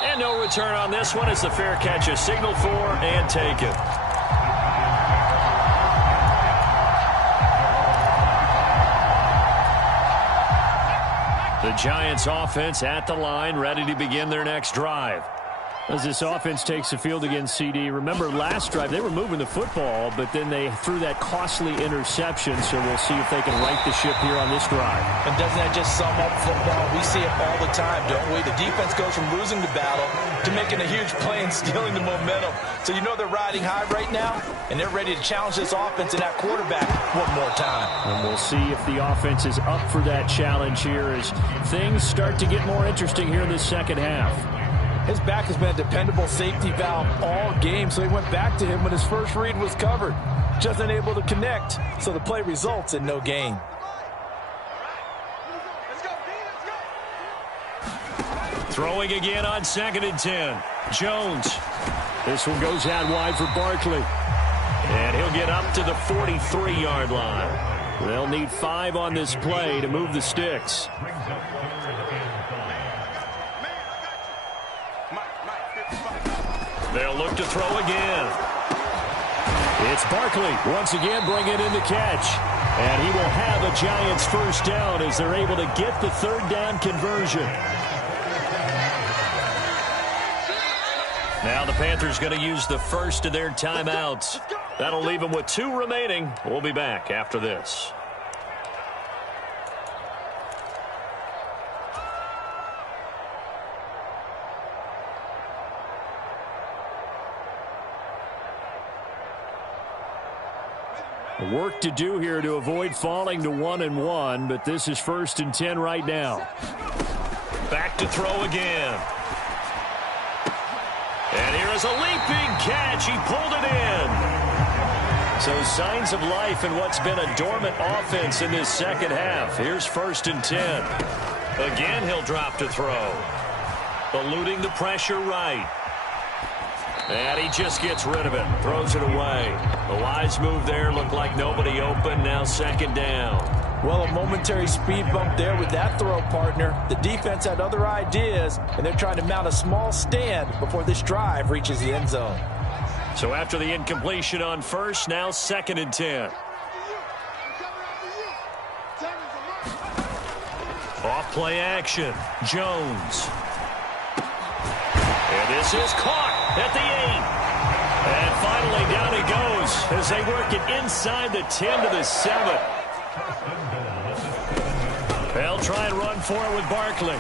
And no return on this one as the fair catch is signaled for and taken. The Giants offense at the line, ready to begin their next drive. As this offense takes the field against CD, remember last drive they were moving the football, but then they threw that costly interception, so we'll see if they can right the ship here on this drive. And doesn't that just sum up football? We see it all the time, don't we? The defense goes from losing the battle to making a huge play and stealing the momentum. So you know they're riding high right now, and they're ready to challenge this offense and that quarterback one more time. And we'll see if the offense is up for that challenge here as things start to get more interesting here in this second half. His back has been a dependable safety valve all game, so he went back to him when his first read was covered. Just unable to connect, so the play results in no gain. Throwing again on 2nd and 10. Jones. This one goes out wide for Barkley. And he'll get up to the 43-yard line. They'll need 5 on this play to move the sticks. They'll look to throw again. It's Barkley once again bringing in the catch. And he will have a Giants first down as they're able to get the 3rd down conversion. Now the Panthers going to use the first of their timeouts. That'll leave them with 2 remaining. We'll be back after this. Work to do here to avoid falling to 1-1, but this is 1st and 10 right now. Back to throw again. And here is a leaping catch. He pulled it in. So signs of life in what's been a dormant offense in this second half. Here's 1st and 10. Again, he'll drop to throw. Eluding the pressure right. And he just gets rid of it. Throws it away. A wise move there. Looked like nobody open. Now 2nd down. Well, a momentary speed bump there with that throw, partner. The defense had other ideas, and they're trying to mount a small stand before this drive reaches the end zone. So after the incompletion on 1st, now 2nd and 10. Off play action. Jones. And this is caught at the 8. And finally down he goes as they work it inside the 10 to the 7. They'll try and run for it with Barkley.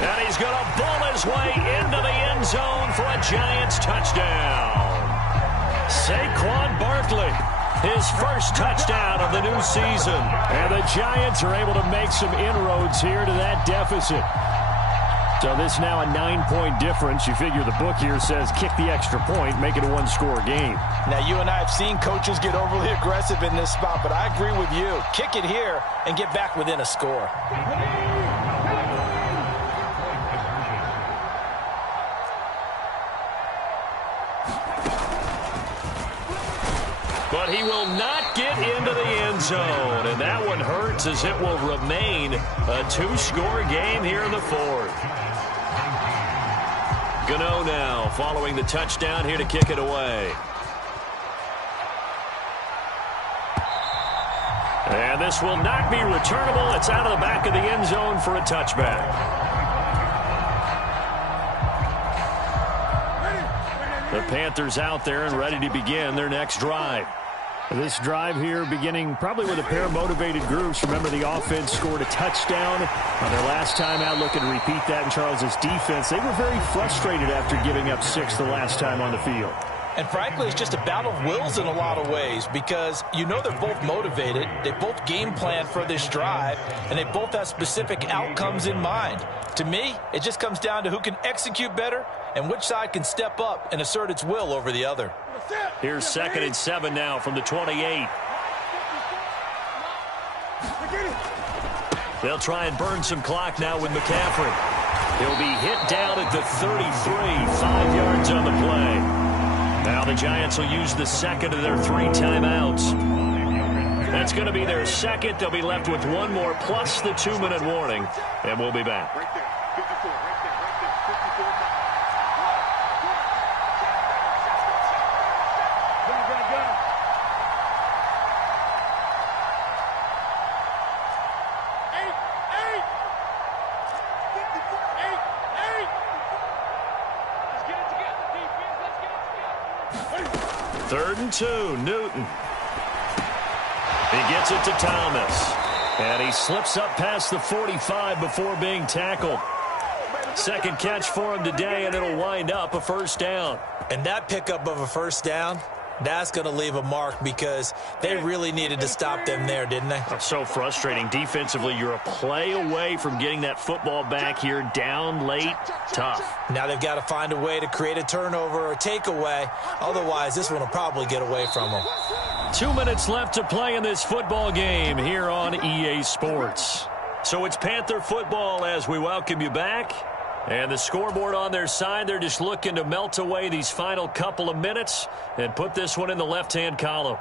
And he's going to ball his way into the end zone for a Giants touchdown. Saquon Barkley, his first touchdown of the new season. And the Giants are able to make some inroads here to that deficit. So this now a 9-point difference. You figure the book here says kick the extra point, make it a 1-score game. Now, you and I have seen coaches get overly aggressive in this spot, but I agree with you. Kick it here and get back within a score. But he will not get into the end zone, and that one hurts as it will remain a 2-score game here in the 4th. Gano now following the touchdown here to kick it away. And this will not be returnable. It's out of the back of the end zone for a touchback. The Panthers out there and ready to begin their next drive. This drive here beginning probably with a pair of motivated groups. Remember, the offense scored a touchdown on their last time out. Looking to repeat that in Charles's defense. They were very frustrated after giving up 6 the last time on the field. And frankly, it's just a battle of wills in a lot of ways because you know they're both motivated. They both game plan for this drive, and they both have specific outcomes in mind. To me, it just comes down to who can execute better and which side can step up and assert its will over the other. Here's 2nd and 7 now from the 28. They'll try and burn some clock now with McCaffrey. He'll be hit down at the 33, 5 yards on the play. Now the Giants will use the 2nd of their 3 timeouts. That's going to be their 2nd. They'll be left with 1 more plus the 2-minute warning, and we'll be back. Right there, 54, right there, 54. Third and 2, Newton. He gets it to Thomas. And he slips up past the 45 before being tackled. 2nd catch for him today, and it'll wind up a 1st down. And that pickup of a 1st down, That's going to leave a mark because they really needed to stop them there, didn't they? That's so frustrating. Defensively, you're a play away from getting that football back here. Down late, tough. Now they've got to find a way to create a turnover or a takeaway. Otherwise, this one will probably get away from them. 2 minutes left to play in this football game here on EA Sports. So it's Panther football as we welcome you back. And the scoreboard on their side, they're just looking to melt away these final couple of minutes and put this one in the left-hand column.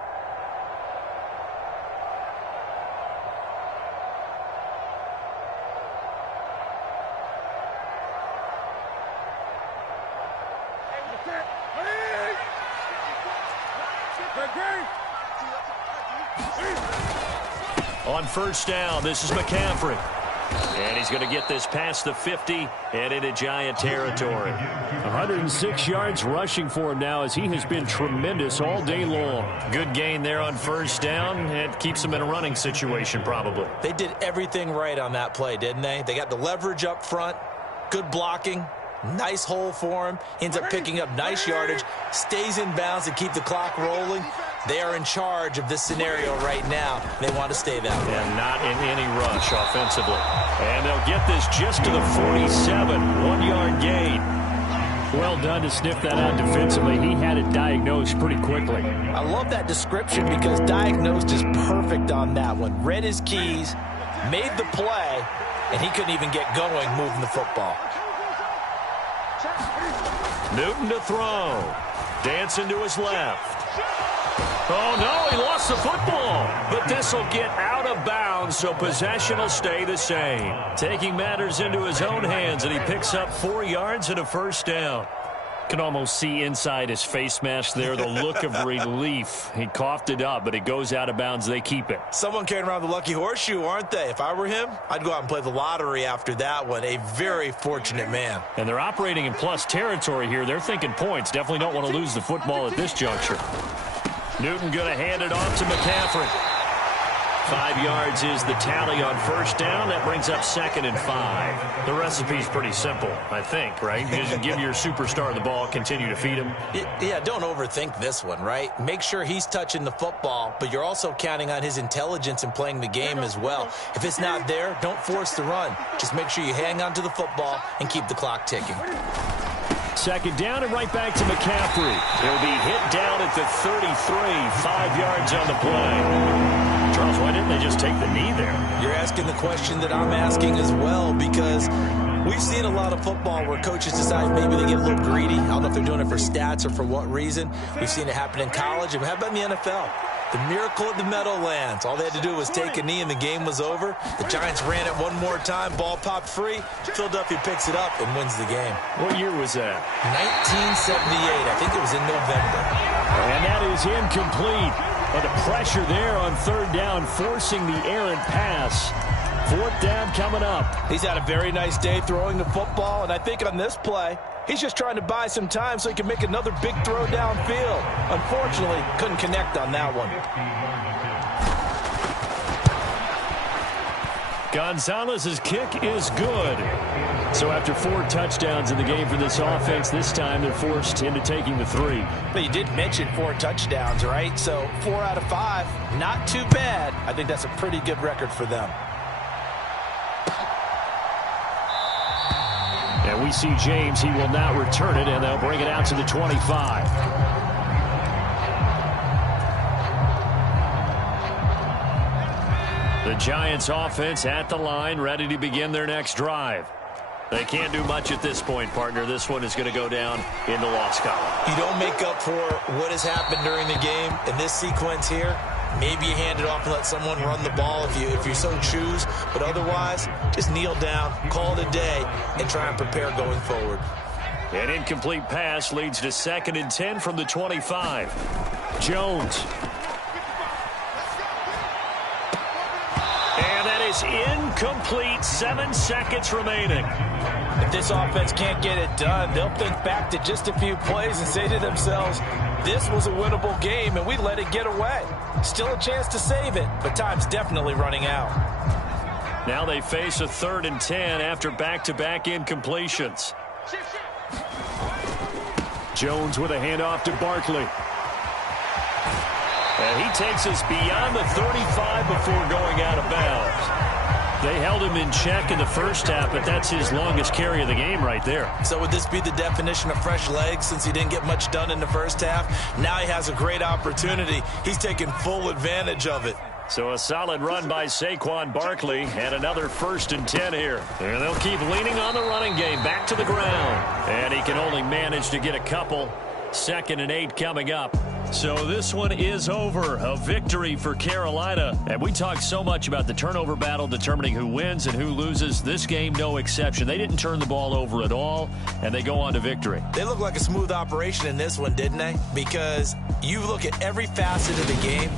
On first down, this is McCaffrey. And he's going to get this past the 50 and into Giant territory. 106 yards rushing for him now as he has been tremendous all day long. Good gain there on first down. It keeps him in a running situation probably. They did everything right on that play, didn't they? They got the leverage up front, good blocking, nice hole for him, ends up picking up nice yardage, stays in bounds to keep the clock rolling. They are in charge of this scenario right now. They want to stay that way. And not in any rush offensively. And they'll get this just to the 47, 1-yard gain. Well done to sniff that out defensively. He had it diagnosed pretty quickly. I love that description because diagnosed is perfect on that one. Read his keys, made the play, and he couldn't even get going moving the football. Newton to throw. Dancing to his left. Oh, no, he lost the football. But this will get out of bounds, so possession will stay the same. Taking matters into his own hands, and he picks up 4 yards and a first down. Can almost see inside his face mask there the look of relief. He coughed it up, but it goes out of bounds. They keep it. Someone carrying around the lucky horseshoe, aren't they? If I were him, I'd go out and play the lottery after that one. A very fortunate man. And they're operating in plus territory here. They're thinking points. Definitely don't want to lose the football at this juncture. Newton going to hand it off to McCaffrey. 5 yards is the tally on first down. That brings up 2nd and 5. The recipe's pretty simple, I think, right? You just give your superstar the ball, continue to feed him. Yeah, don't overthink this one, right? Make sure he's touching the football, but you're also counting on his intelligence in playing the game as well. If it's not there, don't force the run. Just make sure you hang on to the football and keep the clock ticking. 2nd down and right back to McCaffrey. He'll be hit down at the 33, 5 yards on the play. Charles, why didn't they just take the knee there? You're asking the question that I'm asking as well, because we've seen a lot of football where coaches decide maybe they get a little greedy. I don't know if they're doing it for stats or for what reason. We've seen it happen in college, and how about in the NFL? The miracle at the Meadowlands. All they had to do was take a knee and the game was over. The Giants ran it one more time. Ball popped free. Philadelphia picks it up and wins the game. What year was that? 1978. I think it was in November. And that is incomplete. But the pressure there on 3rd down, forcing the errant pass. 4th down coming up. He's had a very nice day throwing the football, and I think on this play, he's just trying to buy some time so he can make another big throw downfield. Unfortunately, couldn't connect on that one. Gonzalez's kick is good. So after 4 touchdowns in the game for this offense, this time they're forced into taking the 3. But you did mention 4 touchdowns, right? So 4 out of 5, not too bad. I think that's a pretty good record for them. And we see James. He will not return it, and they'll bring it out to the 25. The Giants offense at the line, ready to begin their next drive. They can't do much at this point, partner. This one is going to go down in the loss column. You don't make up for what has happened during the game in this sequence here. Maybe you hand it off and let someone run the ball if you so choose. But otherwise, just kneel down, call it a day, and try and prepare going forward. An incomplete pass leads to 2nd and 10 from the 25. Jones. And that is incomplete. 7 seconds remaining. If this offense can't get it done, they'll think back to just a few plays and say to themselves, this was a winnable game and we let it get away. Still a chance to save it, but time's definitely running out. Now they face a 3rd and 10 after back-to-back incompletions. Jones with a handoff to Barkley. And he takes us beyond the 35 before going out of bounds. They held him in check in the first half, but that's his longest carry of the game right there. So would this be the definition of fresh legs since he didn't get much done in the first half? Now he has a great opportunity. He's taking full advantage of it. So a solid run by Saquon Barkley and another 1st and 10 here. And they'll keep leaning on the running game back to the ground. And he can only manage to get a couple. 2nd and 8 coming up. So this one is over. A victory for Carolina. And we talked so much about the turnover battle determining who wins and who loses. This game, no exception. They didn't turn the ball over at all, and they go on to victory. They look like a smooth operation in this one, didn't they? Because you look at every facet of the game,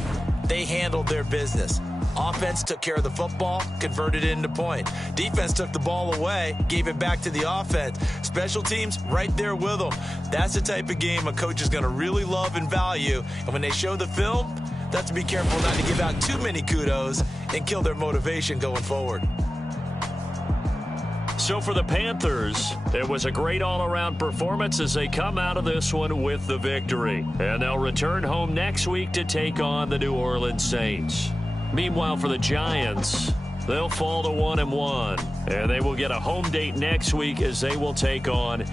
they handled their business. Offense took care of the football, converted it into point. Defense took the ball away, gave it back to the offense. Special teams, right there with them. That's the type of game a coach is going to really love and value. And when they show the film, they have to be careful not to give out too many kudos and kill their motivation going forward. So for the Panthers, it was a great all-around performance as they come out of this one with the victory. And they'll return home next week to take on the New Orleans Saints. Meanwhile, for the Giants, they'll fall to 1-1, and they will get a home date next week as they will take on